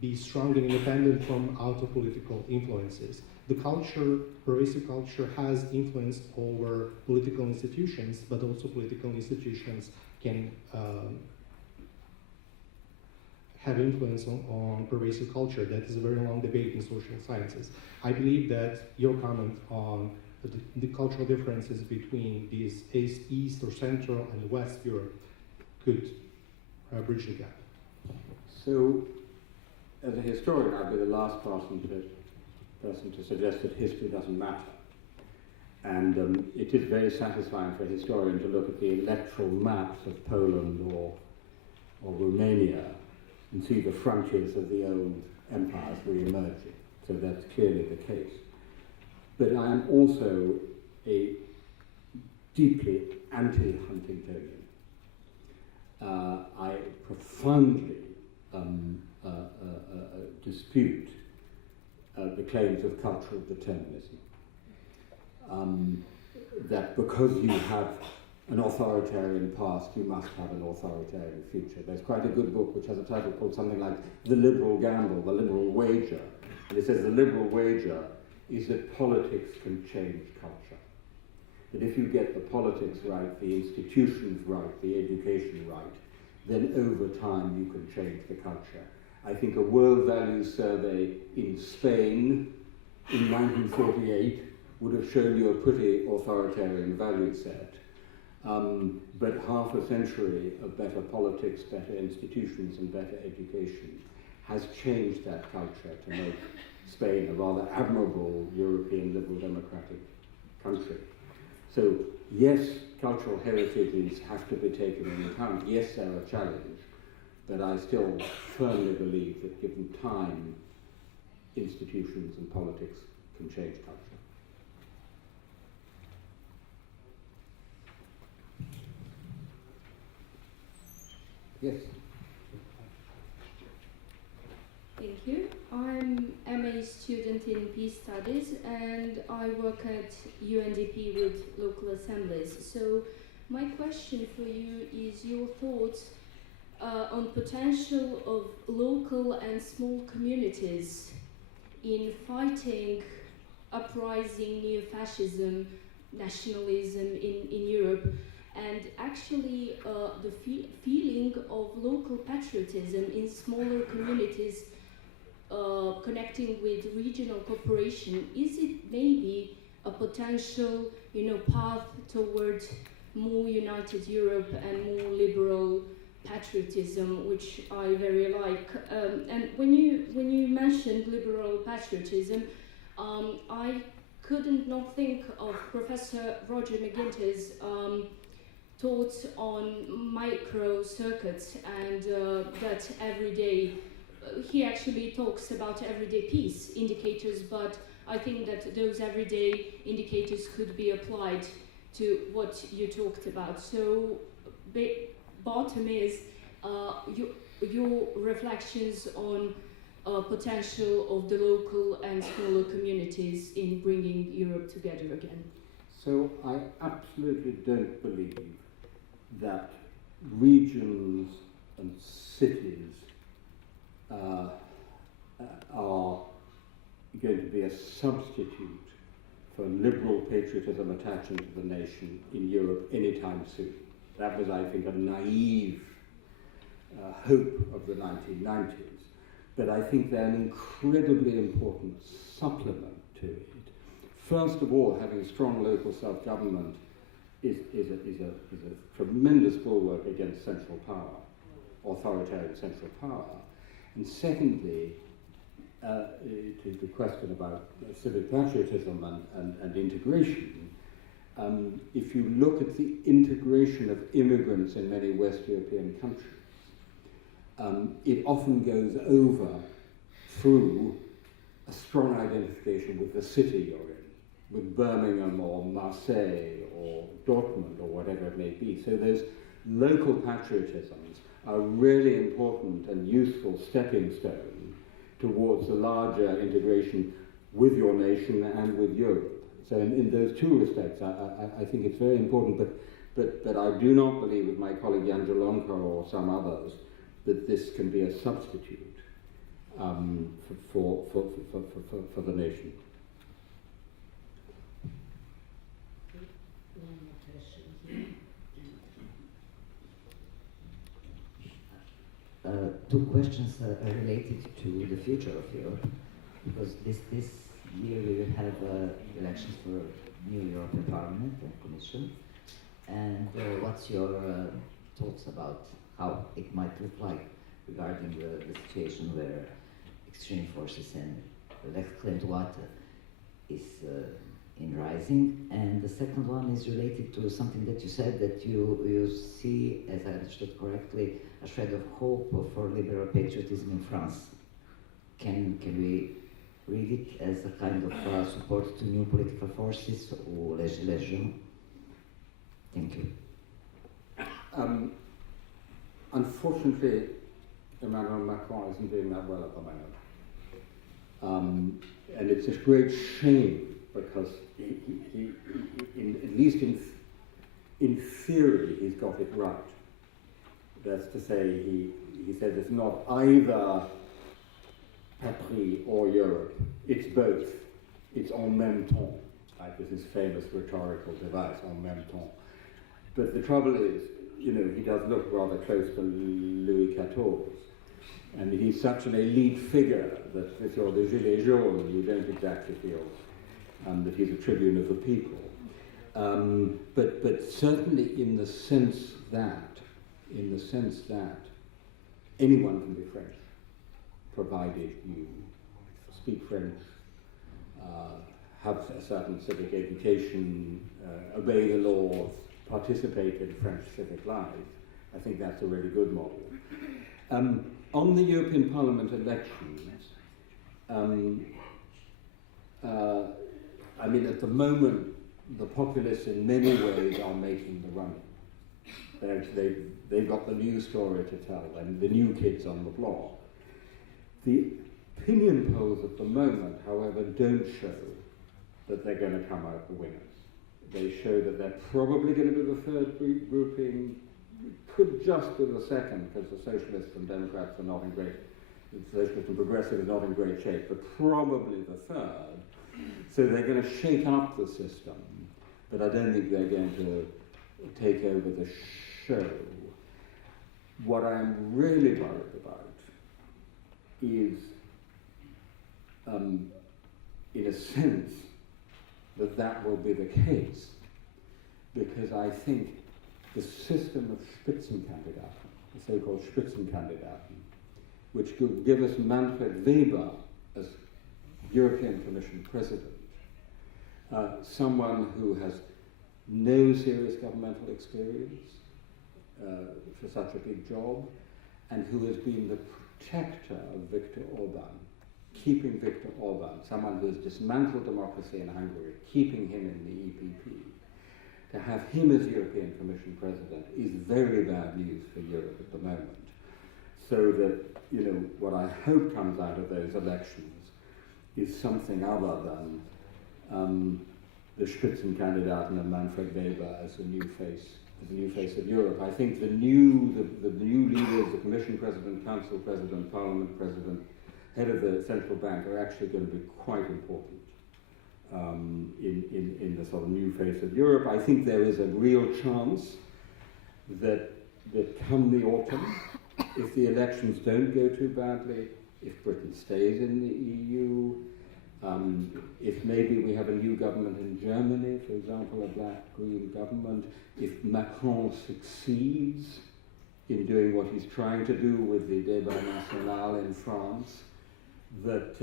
be strong and independent from outer political influences. The culture, pervasive culture, has influence over political institutions, but also political institutions can have influence on pervasive culture. That is a very long debate in social sciences. I believe that your comment on the cultural differences between these East or Central and West Europe could bridge the gap. So, as a historian, I'd be the last person to suggest that history doesn't matter. And it is very satisfying for a historian to look at the electoral maps of Poland or Romania and see the frontiers of the old empires re-emerging. So that's clearly the case. But I am also a deeply anti-Huntingtonian. I profoundly dispute the claims of cultural determinism. That because you have an authoritarian past, you must have an authoritarian future. There's quite a good book which has a title called something like The Liberal Gamble, The Liberal Wager. And it says the liberal wager is that politics can change culture. That if you get the politics right, the institutions right, the education right, then over time you can change the culture. I think a world values survey in Spain in 1948 would have shown you a pretty authoritarian value set. But half a century of better politics, better institutions and better education has changed that culture to make Spain a rather admirable European liberal democratic country. So yes, cultural heritages have to be taken into account. Yes, they're a challenge, but I still firmly believe that given time, institutions and politics can change culture. Yes. Thank you. I'm MA student in Peace Studies and I work at UNDP with local assemblies. So my question for you is your thoughts on potential of local and small communities in fighting uprising neo-fascism, nationalism in Europe, and actually the feeling of local patriotism in smaller communities connecting with regional cooperation. Is it maybe a potential, path toward more united Europe and more liberal patriotism, which I very like? And when you mentioned liberal patriotism, I couldn't not think of Professor Roger McGuinty's thoughts on micro circuits and that everyday. He actually talks about everyday peace indicators, but I think that those everyday indicators could be applied to what you talked about. So, bottom is your reflections on potential of the local and smaller communities in bringing Europe together again. So I absolutely don't believe that regions and cities are going to be a substitute for liberal patriotism attaching to the nation in Europe anytime soon. That was, I think, a naive hope of the 1990s. But I think they're an incredibly important supplement to it. First of all, having strong local self-government is a tremendous bulwark against central power, authoritarian central power. And secondly, to the question about civic patriotism and integration, if you look at the integration of immigrants in many West European countries, it often goes over through a strong identification with the city you're in, with Birmingham or Marseille or Dortmund or whatever it may be. So those local patriotisms are really important and useful stepping stone towards the larger integration with your nation and with Europe. So in those two respects, I think it's very important, but I do not believe with my colleague Jan Jelonka or some others that this can be a substitute for the nation. Two questions are related to the future of Europe, because this year we will have elections for new European Parliament and Commission, and what's your thoughts about how it might look like regarding the situation where extreme forces and l'extrême droite is in rising? And the second one is related to something that you said, that you see, as I understood correctly, a shred of hope for liberal patriotism in France. Can we read it as a kind of support to new political forces or legislation? Thank you. Unfortunately, Emmanuel Macron isn't doing that well at the moment. And it's a great shame, because he at least in theory, he's got it right. That's to say, he said it's not either patrie or Europe, it's both. It's en même temps, like this is famous rhetorical device, en même temps. But the trouble is, you know, he does look rather close to Louis XIV. And he's such an elite figure that if you're the Gilets jaunes, you don't exactly feel that he's a tribune of the people. But certainly in the sense that anyone can be French, provided you speak French, have a certain civic education, obey the laws, participate in French civic life. I think that's a really good model. On the European Parliament elections, I mean, at the moment, the populists in many ways are making the running. They've got the new story to tell, and the new kids on the block. The opinion polls at the moment, however, don't show that they're going to come out the winners. They show that they're probably going to be the third grouping, could just be the second, because the socialists and Democrats are not in great, the socialists and progressives are not in great shape, but probably the third. So they're going to shake up the system, but I don't think they're going to take over the show. What I'm really worried about is, in a sense, that will be the case, because I think the system of Spitzenkandidaten, the so-called Spitzenkandidaten, which will give us Manfred Weber as European Commission President, someone who has no serious governmental experience for such a big job, and who has been the protector of Viktor Orban, keeping Viktor Orban, someone who has dismantled democracy in Hungary, keeping him in the EPP. To have him as European Commission President is very bad news for Europe at the moment. So that, you know, what I hope comes out of those elections is something other than the Spitzenkandidaten and Manfred Weber as the new face of Europe. I think the new leaders, the Commission President, Council President, Parliament President, head of the central bank, are actually going to be quite important in the sort of new face of Europe. I think there is a real chance that come the autumn, if the elections don't go too badly, if Britain stays in the EU, if maybe we have a new government in Germany, for example, a black-green government, if Macron succeeds in doing what he's trying to do with the Débat National in France, that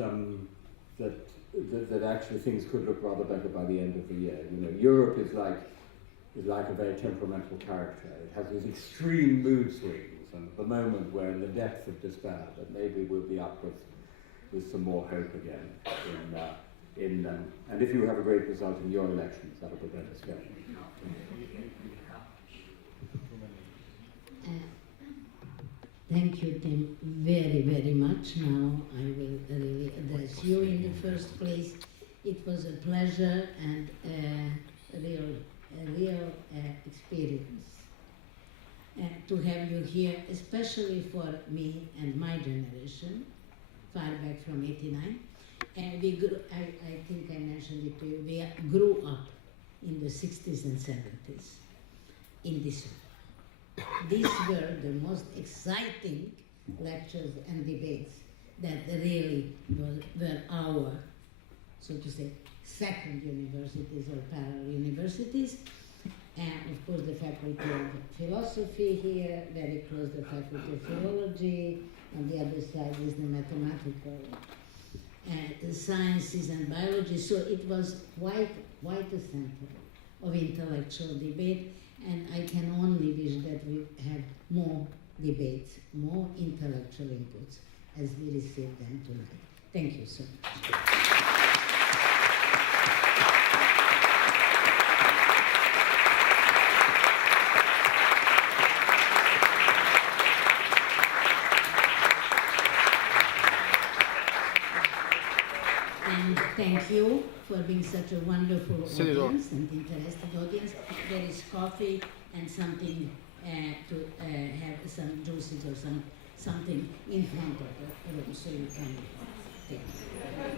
actually things could look rather better by the end of the year. You know, Europe is like a very temperamental character. It has these extreme mood swings, and at the moment we're in the depths of despair, but maybe we'll be up with with some more hope again and if you have a great result in your elections, that'll be great as well. Thank you, Tim, very, very much. Now I will really address you in the first place. It was a pleasure and a real experience to have you here, especially for me and my generation, far back from '89. And we grew, I think I mentioned it to you, we grew up in the 60s and 70s in this way. These were the most exciting lectures and debates that really were our, so to say, second universities or parallel universities. And of course the Faculty of Philosophy here, very close to the Faculty of Philology. On the other side is the mathematical sciences and biology. So it was quite a center of intellectual debate. And I can only wish that we have more debates, more intellectual inputs as we receive them tonight. Thank you so much. And thank you for being such a wonderful audience and interested audience. There is coffee and something to have some juices or something in front of the room so you can take it.